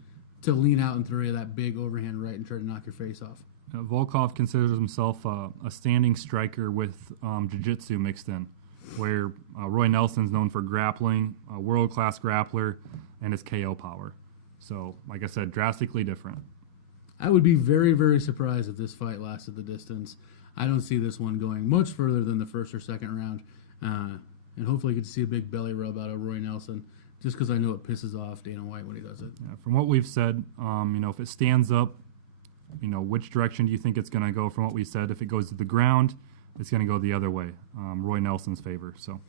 to lean out and throw you that big overhand right and try to knock your face off. Volkov considers himself a standing striker with jiu-jitsu mixed in, where Roy Nelson's known for grappling, a world-class grappler, and his KO power. So, like I said, drastically different. I would be very, very surprised if this fight lasted the distance. I don't see this one going much further than the first or second round. And hopefully get to see a big belly rub out of Roy Nelson, just because I know it pisses off Dana White when he does it. Yeah, from what we've said, if it stands up, which direction do you think it's going to go from what we said? If it goes to the ground, it's going to go the other way, Roy Nelson's favor. So,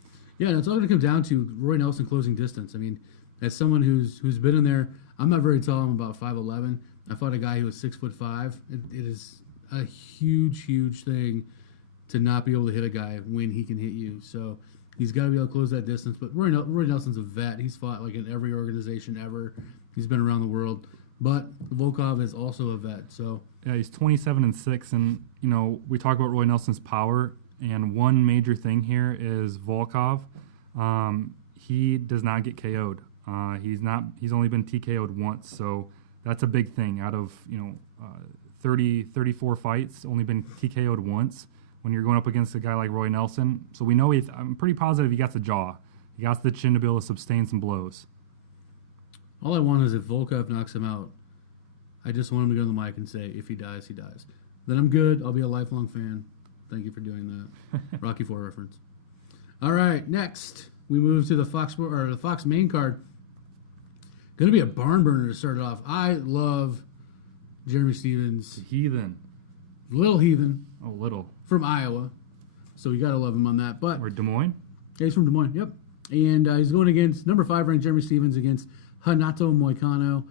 Yeah, and it's all going to come down to Roy Nelson closing distance. I mean, as someone who's been in there, I'm not very tall. I'm about 5'11". I fought a guy who was 6'5". It is a huge thing to not be able to hit a guy when he can hit you. So he's got to be able to close that distance. But Roy Nelson's a vet. He's fought like in every organization ever. He's been around the world. But Volkov is also a vet. So yeah, he's 27-6, and we talk about Roy Nelson's power. And one major thing here is Volkov. He does not get KO'd. He's only been TKO'd once, so that's a big thing. Out of 34 fights, only been TKO'd once. When you're going up against a guy like Roy Nelson, so we know I'm pretty positive he got the jaw, he got the chin to be able to sustain some blows. All I want is if Volkov knocks him out, I just want him to go on the mic and say, "If he dies, he dies." Then I'm good. I'll be a lifelong fan. Thank you for doing that. Rocky IV reference. All right, next we move to the Fox main card. Going to be a barn burner to start it off. I love Jeremy Stephens. Heathen. Little heathen. Oh, little. From Iowa. So you got to love him on that. But or Des Moines? Yeah, he's from Des Moines, yep. And he's going against number 5 ranked Jeremy Stephens against Renato Moicano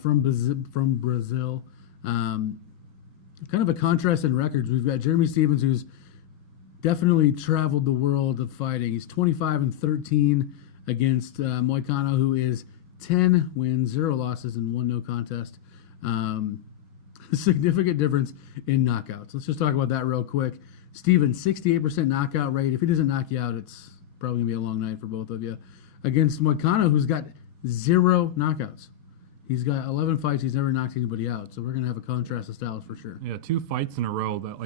from Brazil. Kind of a contrast in records. We've got Jeremy Stephens, who's definitely traveled the world of fighting. He's 25-13 against Moicano, who is 10 wins, 0 losses, and 1 no contest. Significant difference in knockouts. Let's just talk about that real quick. Stephens, 68% knockout rate. If he doesn't knock you out, it's probably going to be a long night for both of you. Against Moicano, who's got 0 knockouts. He's got 11 fights. He's never knocked anybody out. So we're going to have a contrast of styles for sure. Yeah, 2 fights in a row that,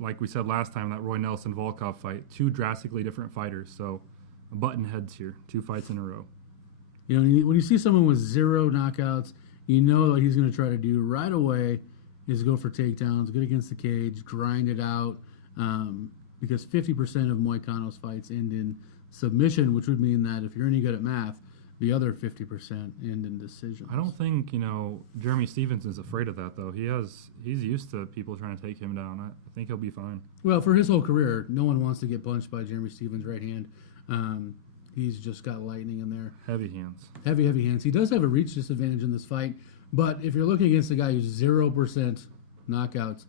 like we said last time, that Roy Nelson-Volkov fight, 2 drastically different fighters. So button heads here, 2 fights in a row. When you see someone with 0 knockouts, you know what he's going to try to do right away is go for takedowns, get against the cage, grind it out, because 50% of Moicano's fights end in submission, which would mean that if you're any good at math, the other 50% end in decisions. I don't think, Jeremy Stephens is afraid of that, though. He's used to people trying to take him down. I think he'll be fine. Well, for his whole career, no one wants to get punched by Jeremy Stephens' right hand. He's just got lightning in there. Heavy hands. Heavy hands. He does have a reach disadvantage in this fight, but if you're looking against a guy who's 0% knockouts,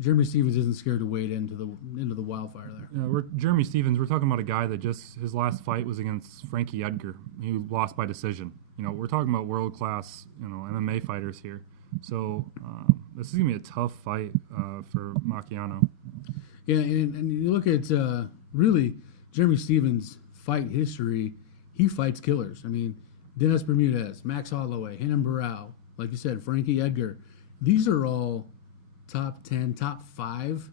Jeremy Stephens isn't scared to wade into the wildfire there. Yeah, Jeremy Stephens, we're talking about a guy that his last fight was against Frankie Edgar. He lost by decision. We're talking about world-class, MMA fighters here. So this is going to be a tough fight for Moicano. Yeah, and you look at, really, Jeremy Stephens' fight history, he fights killers. I mean, Dennis Bermudez, Max Holloway, Renan Barão, like you said, Frankie Edgar. These are all top 10, top 5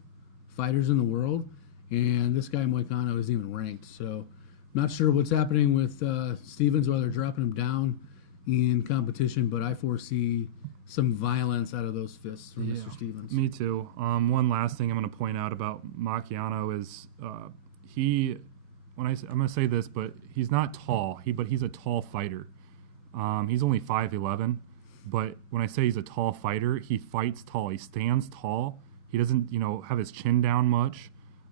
fighters in the world, and this guy Moicano isn't even ranked. So not sure what's happening with Stephens, why they're dropping him down in competition, but I foresee some violence out of those fists from Mr. Stephens. Me too. One last thing I'm going to point out about Moicano is I'm going to say this, but he's not tall. But he's a tall fighter. He's only 5'11", but when I say he's a tall fighter, he fights tall. He stands tall. He doesn't, have his chin down much,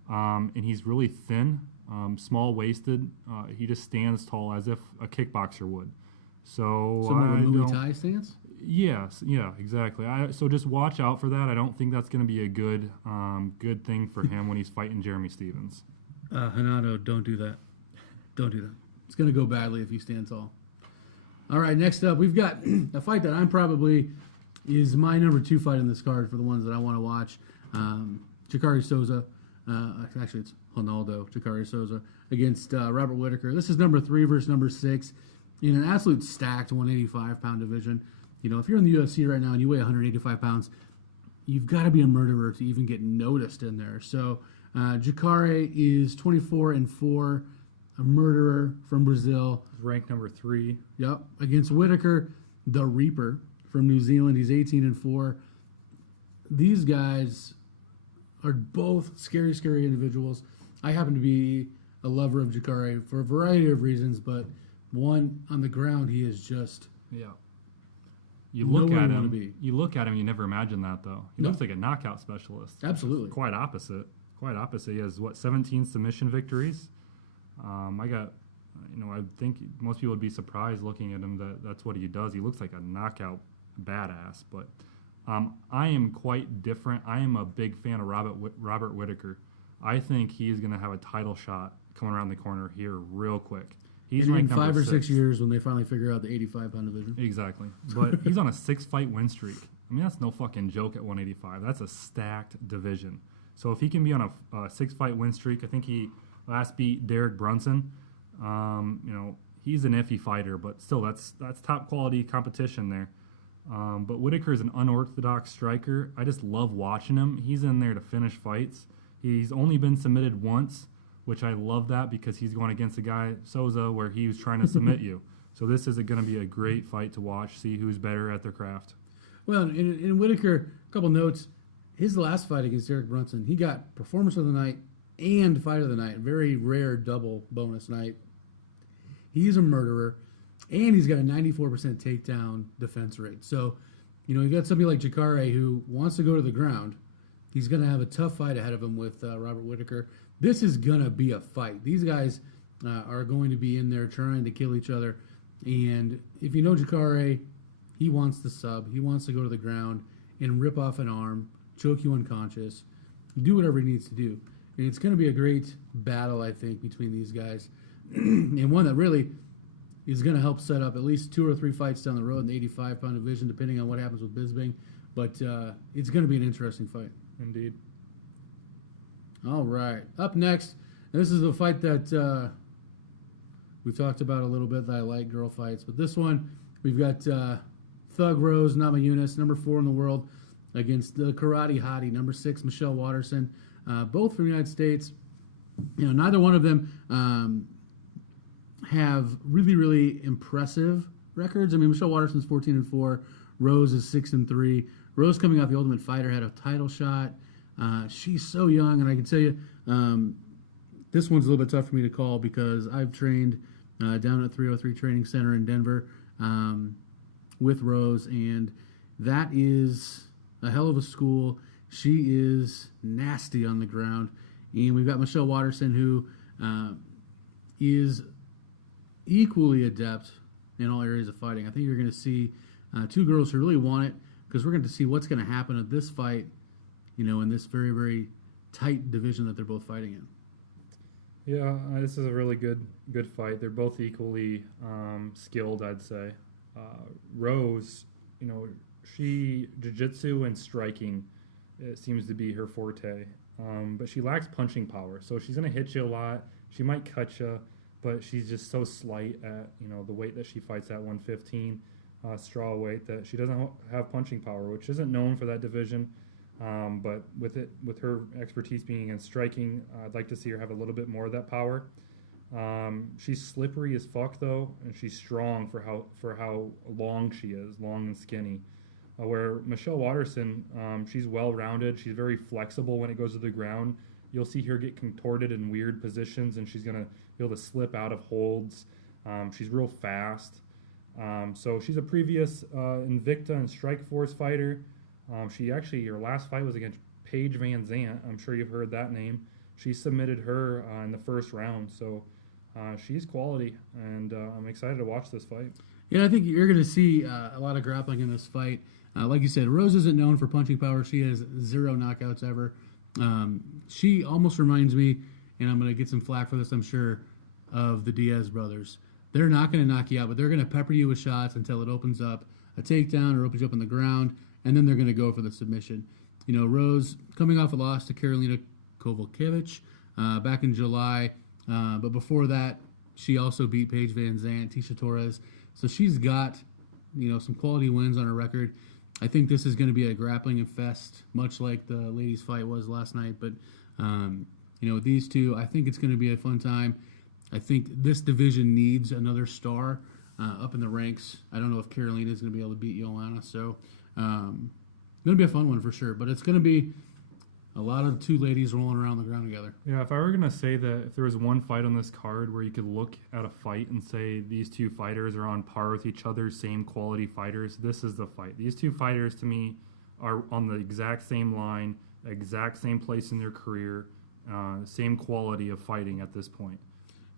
and he's really thin, small-waisted. He just stands tall as if a kickboxer would. So like a Muay Thai stance? Yes, yeah, exactly. So just watch out for that. I don't think that's going to be a good thing for him when he's fighting Jeremy Stephens. Renato, don't do that. Don't do that. It's going to go badly if you stand tall. All right, next up, we've got a fight that is my number 2 fight in this card for the ones that I want to watch. Jacare Souza, actually it's Ronaldo Jacare Souza, against Robert Whittaker. This is number 3 versus number 6 in an absolute stacked 185-pound division. If you're in the UFC right now and you weigh 185 pounds, you've got to be a murderer to even get noticed in there. So Jacare is 24-4, a murderer from Brazil. Ranked number 3. Yep. Against Whittaker, the Reaper from New Zealand. He's 18-4. These guys are both scary individuals. I happen to be a lover of Jacare for a variety of reasons, but one, on the ground, he is just... Yeah. You look at him, you never imagine that, though. He looks like a knockout specialist. Absolutely. Quite opposite. He has, 17 submission victories? I think most people would be surprised looking at him that that's what he does. He looks like a knockout badass, but I am quite different. I am a big fan of Robert Whitaker. I think he's going to have a title shot coming around the corner here real quick. He's in ranked 5 or 6 6 years when they finally figure out the 85-pound division. Exactly. But he's on a 6-fight win streak. I mean, that's no fucking joke at 185. That's a stacked division. So if he can be on a 6-fight win streak, I think he last beat Derek Brunson. He's an iffy fighter, but still, that's top quality competition there. But Whitaker is an unorthodox striker. I just love watching him. He's in there to finish fights. He's only been submitted once, which I love that because he's going against a guy, Souza, where he was trying to submit you. So this is going to be a great fight to watch, see who's better at their craft. Well, in Whitaker, a couple notes. His last fight against Derek Brunson, he got performance of the night and fight of the night. Very rare double bonus night. He's a murderer, and he's got a 94% takedown defense rate. So, you got somebody like Jacare who wants to go to the ground. He's going to have a tough fight ahead of him with Robert Whitaker. This is going to be a fight. These guys are going to be in there trying to kill each other. And if you know Jacare, he wants to sub. He wants to go to the ground and rip off an arm, choke you unconscious, do whatever he needs to do. And it's going to be a great battle, I think, between these guys. And one that really is going to help set up at least 2 or 3 fights down the road in the 85-pound division, depending on what happens with Bisping. But it's going to be an interesting fight. Indeed. All right. Up next, this is a fight that we talked about a little bit that I like, girl fights. But this one, we've got Thug Rose Namajunas, number 4 in the world, against the Karate Hottie, number 6, Michelle Watterson, both from the United States. Neither one of them have really, really impressive records. I mean, Michelle Watterson's 14-4, Rose is 6-3. Rose, coming off the Ultimate Fighter, had a title shot. She's so young, and I can tell you, this one's a little bit tough for me to call because I've trained down at 303 Training Center in Denver with Rose, and that is a hell of a school. She is nasty on the ground. And we've got Michelle Watterson, who is equally adept in all areas of fighting. I think you're going to see 2 girls who really want it, because we're going to see what's going to happen at this fight, in this very, very tight division that they're both fighting in. Yeah, this is a really good fight. They're both equally skilled, I'd say. Rose, she jiu-jitsu and striking, it seems to be her forte. But she lacks punching power, so she's going to hit you a lot. She might cut you, but she's just so slight at the weight that she fights at, 115 straw weight, that she doesn't have punching power, which isn't known for that division. But with her expertise being in striking, I'd like to see her have a little bit more of that power. She's slippery as fuck though, and she's strong for how long she is, long and skinny. Where Michelle Watterson, she's well-rounded. She's very flexible when it goes to the ground. You'll see her get contorted in weird positions, and she's going to be able to slip out of holds. She's real fast. So she's a previous Invicta and Strikeforce fighter. Her last fight was against Paige Van Zant. I'm sure you've heard that name. She submitted her in the first round. So she's quality, and I'm excited to watch this fight. Yeah, I think you're going to see a lot of grappling in this fight. Like you said, Rose isn't known for punching power. She has 0 knockouts ever. She almost reminds me, and I'm going to get some flack for this, I'm sure, of the Diaz brothers. They're not going to knock you out, but they're going to pepper you with shots until it opens up a takedown or opens you up on the ground, and then they're going to go for the submission. Rose coming off a loss to Karolina Kowalkiewicz back in July, but before that, she also beat Paige Van Zant, Tisha Torres. So she's got, some quality wins on her record. I think this is going to be a grappling fest, much like the ladies' fight was last night. But, with these two, I think it's going to be a fun time. I think this division needs another star up in the ranks. I don't know if Carolina is going to be able to beat Joanna. So, going to be a fun one for sure. But it's going to be a lot of 2 ladies rolling around the ground together. Yeah, if I were going to say that if there was one fight on this card where you could look at a fight and say these 2 fighters are on par with each other, same quality fighters, this is the fight. These 2 fighters, to me, are on the exact same line, exact same place in their career, same quality of fighting at this point.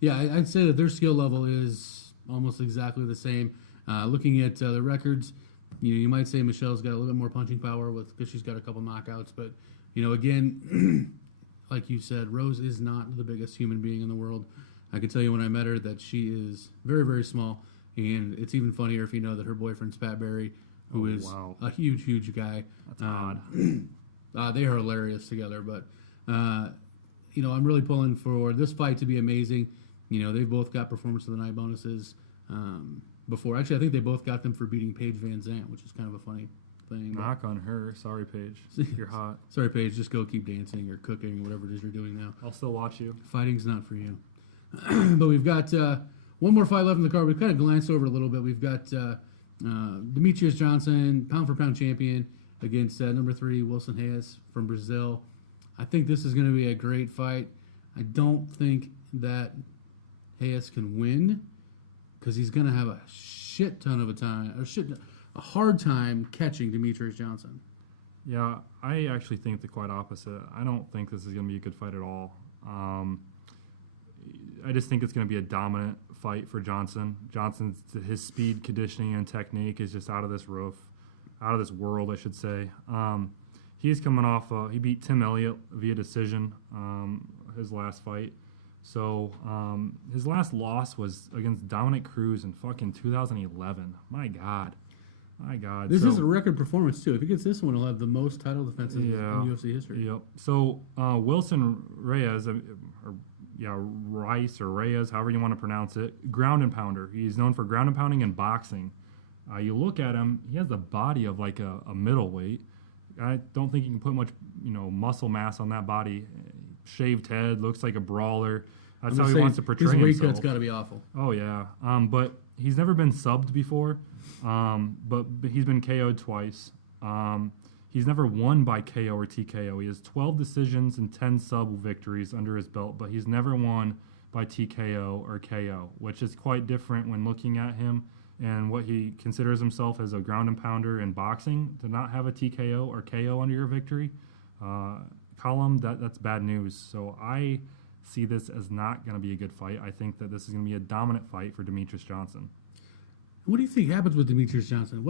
Yeah, I'd say that their skill level is almost exactly the same. Looking at the records, you might say Michelle's got a little bit more punching power because she's got a couple knockouts. But again, like you said, Rose is not the biggest human being in the world. I can tell you when I met her that she is very, very small, and it's even funnier if you know that her boyfriend's Pat Barry, who is a huge, huge guy. That's odd. They are hilarious together, but I'm really pulling for this fight to be amazing. They've both got performance of the night bonuses before. Actually, I think they both got them for beating Paige Van Zandt, which is kind of a funny thing. Knock on her. Sorry, Paige. You're hot. Sorry, Paige. Just go keep dancing or cooking or whatever it is you're doing now. I'll still watch you. Fighting's not for you. But we've got one more fight left in the card. We've kind of glanced over it a little bit. We've got Demetrius Johnson, pound-for-pound champion, against number 3, Wilson Reyes from Brazil. I think this is going to be a great fight. I don't think that Reyes can win because he's going to have a shit ton of a hard time catching Demetrius Johnson. Yeah, I actually think the quite opposite. I don't think this is going to be a good fight at all. I just think it's going to be a dominant fight for Johnson. His speed, conditioning, and technique is just out of this world, I should say. He's coming off. He beat Tim Elliott via decision his last fight. So his last loss was against Dominic Cruz in fucking 2011. My God. This is a record performance, too. If he gets this one, he'll have the most title defenses in UFC history. Yep. So Wilson Reyes, Rice or Reyes, however you want to pronounce it, ground and pounder. He's known for ground and pounding and boxing. You look at him, he has the body of like a middleweight. I don't think you can put much, muscle mass on that body. Shaved head, looks like a brawler. That's how he wants to portray himself. His weight cut's got to be awful. Oh, yeah. But he's never been subbed before. But he's been KO'd twice. He's never won by KO or TKO. He has 12 decisions and 10 sub victories under his belt, but he's never won by TKO or KO, which is quite different when looking at him and what he considers himself as a ground and pounder in boxing. To not have a TKO or KO under your victory column, that's bad news. So I see this as not going to be a good fight. I think that this is going to be a dominant fight for Demetrius Johnson. What do you think happens with Demetrius Johnson?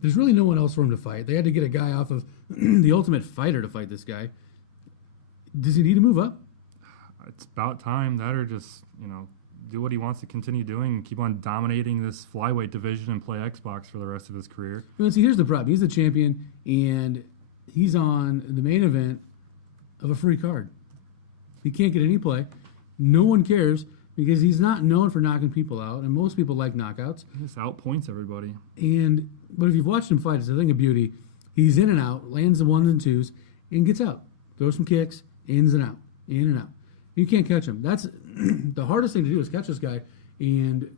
There's really no one else for him to fight. They had to get a guy off of the Ultimate Fighter to fight this guy. Does he need to move up? It's about time. That or just, do what he wants to continue doing and keep on dominating this flyweight division and play Xbox for the rest of his career. See, here's the problem. He's the champion, and he's on the main event of a free card. He can't get any play. No one cares because he's not known for knocking people out, and most people like knockouts. He just outpoints everybody. But if you've watched him fight, it's a thing of beauty. He's in and out, lands the ones and twos, and gets out. Throws some kicks, in and out. You can't catch him. That's the hardest thing to do is catch this guy, and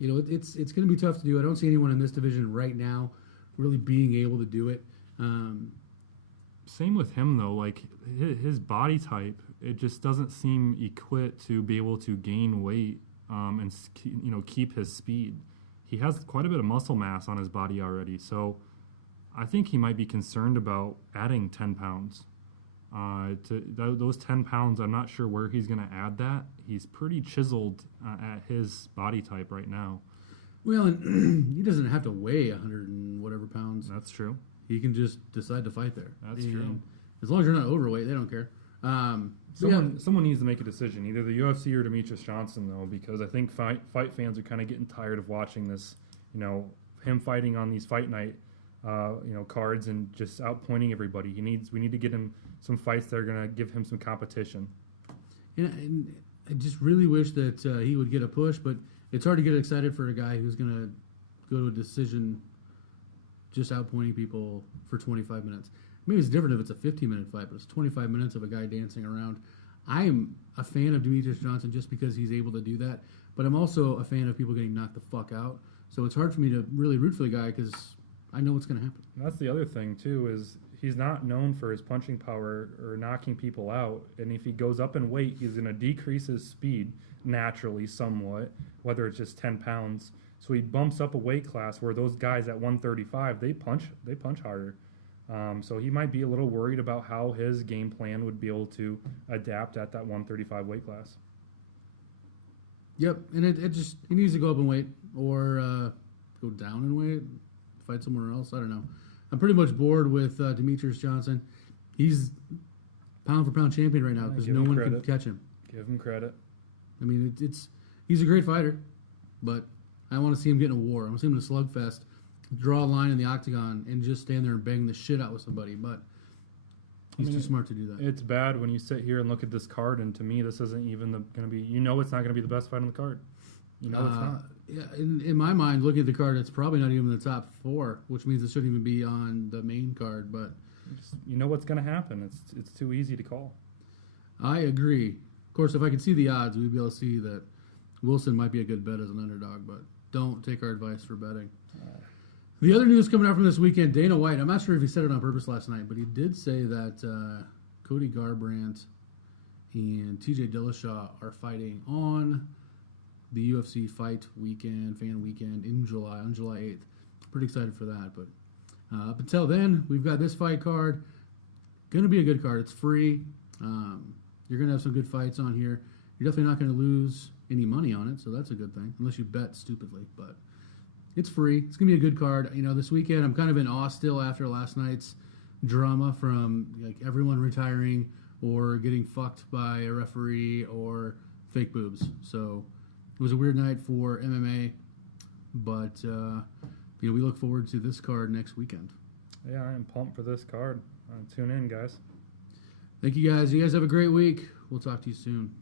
it's going to be tough to do. I don't see anyone in this division right now really being able to do it. Same with him though. Like his body type, it just doesn't seem equipped to be able to gain weight and keep his speed. He has quite a bit of muscle mass on his body already, so I think he might be concerned about adding 10 pounds. Those 10 pounds, I'm not sure where he's going to add that. He's pretty chiseled at his body type right now. Well, and he doesn't have to weigh 100 and whatever pounds. That's true. He can just decide to fight there. That's true. As long as you're not overweight, they don't care. Someone needs to make a decision, either the UFC or Demetrius Johnson, though, because I think fight fans are kind of getting tired of watching this, him fighting on these fight night, cards and just outpointing everybody. We need to get him some fights that are going to give him some competition. And I just really wish that he would get a push, but it's hard to get excited for a guy who's going to go to a decision just outpointing people for 25 minutes. Maybe it's different if it's a 15-minute fight, but it's 25 minutes of a guy dancing around. I am a fan of Demetrius Johnson just because he's able to do that, but I'm also a fan of people getting knocked the fuck out. So it's hard for me to really root for the guy because I know what's going to happen. That's the other thing, too, is he's not known for his punching power or knocking people out. And if he goes up in weight, he's going to decrease his speed naturally somewhat, whether it's just 10 pounds. So he bumps up a weight class where those guys at 135, they punch harder. So he might be a little worried about how his game plan would be able to adapt at that 135 weight class. Yep, and it just he needs to go up in weight or go down in weight, fight somewhere else. I don't know. I'm pretty much bored with Demetrius Johnson. He's pound for pound champion right now because no one can catch him. Give him credit. I mean, he's a great fighter, but I want to see him get in a war. I want to see him in a slugfest, draw a line in the octagon, and just stand there and bang the shit out with somebody. But he's too smart to do that. It's bad when you sit here and look at this card, and to me, this isn't even going to be. You know, it's not going to be the best fight on the card. You know, it's not. Yeah, in my mind, looking at the card, it's probably not even in the top 4, which means it shouldn't even be on the main card. But you know what's going to happen. It's too easy to call. I agree. Of course, if I could see the odds, we'd be able to see that Wilson might be a good bet as an underdog. But don't take our advice for betting. The other news coming out from this weekend, Dana White, I'm not sure if he said it on purpose last night, but he did say that Cody Garbrandt and TJ Dillashaw are fighting on the UFC fight weekend, fan weekend in July, on July 8th. Pretty excited for that. But up until then, we've got this fight card. Going to be a good card. It's free. You're going to have some good fights on here. You're definitely not going to lose any money on it, so that's a good thing, unless you bet stupidly. But it's free. It's going to be a good card. You know, this weekend I'm kind of in awe still after last night's drama from like everyone retiring or getting fucked by a referee or fake boobs. So it was a weird night for MMA, but we look forward to this card next weekend. Yeah, I am pumped for this card. Tune in, guys. Thank you guys. You guys have a great week. We'll talk to you soon.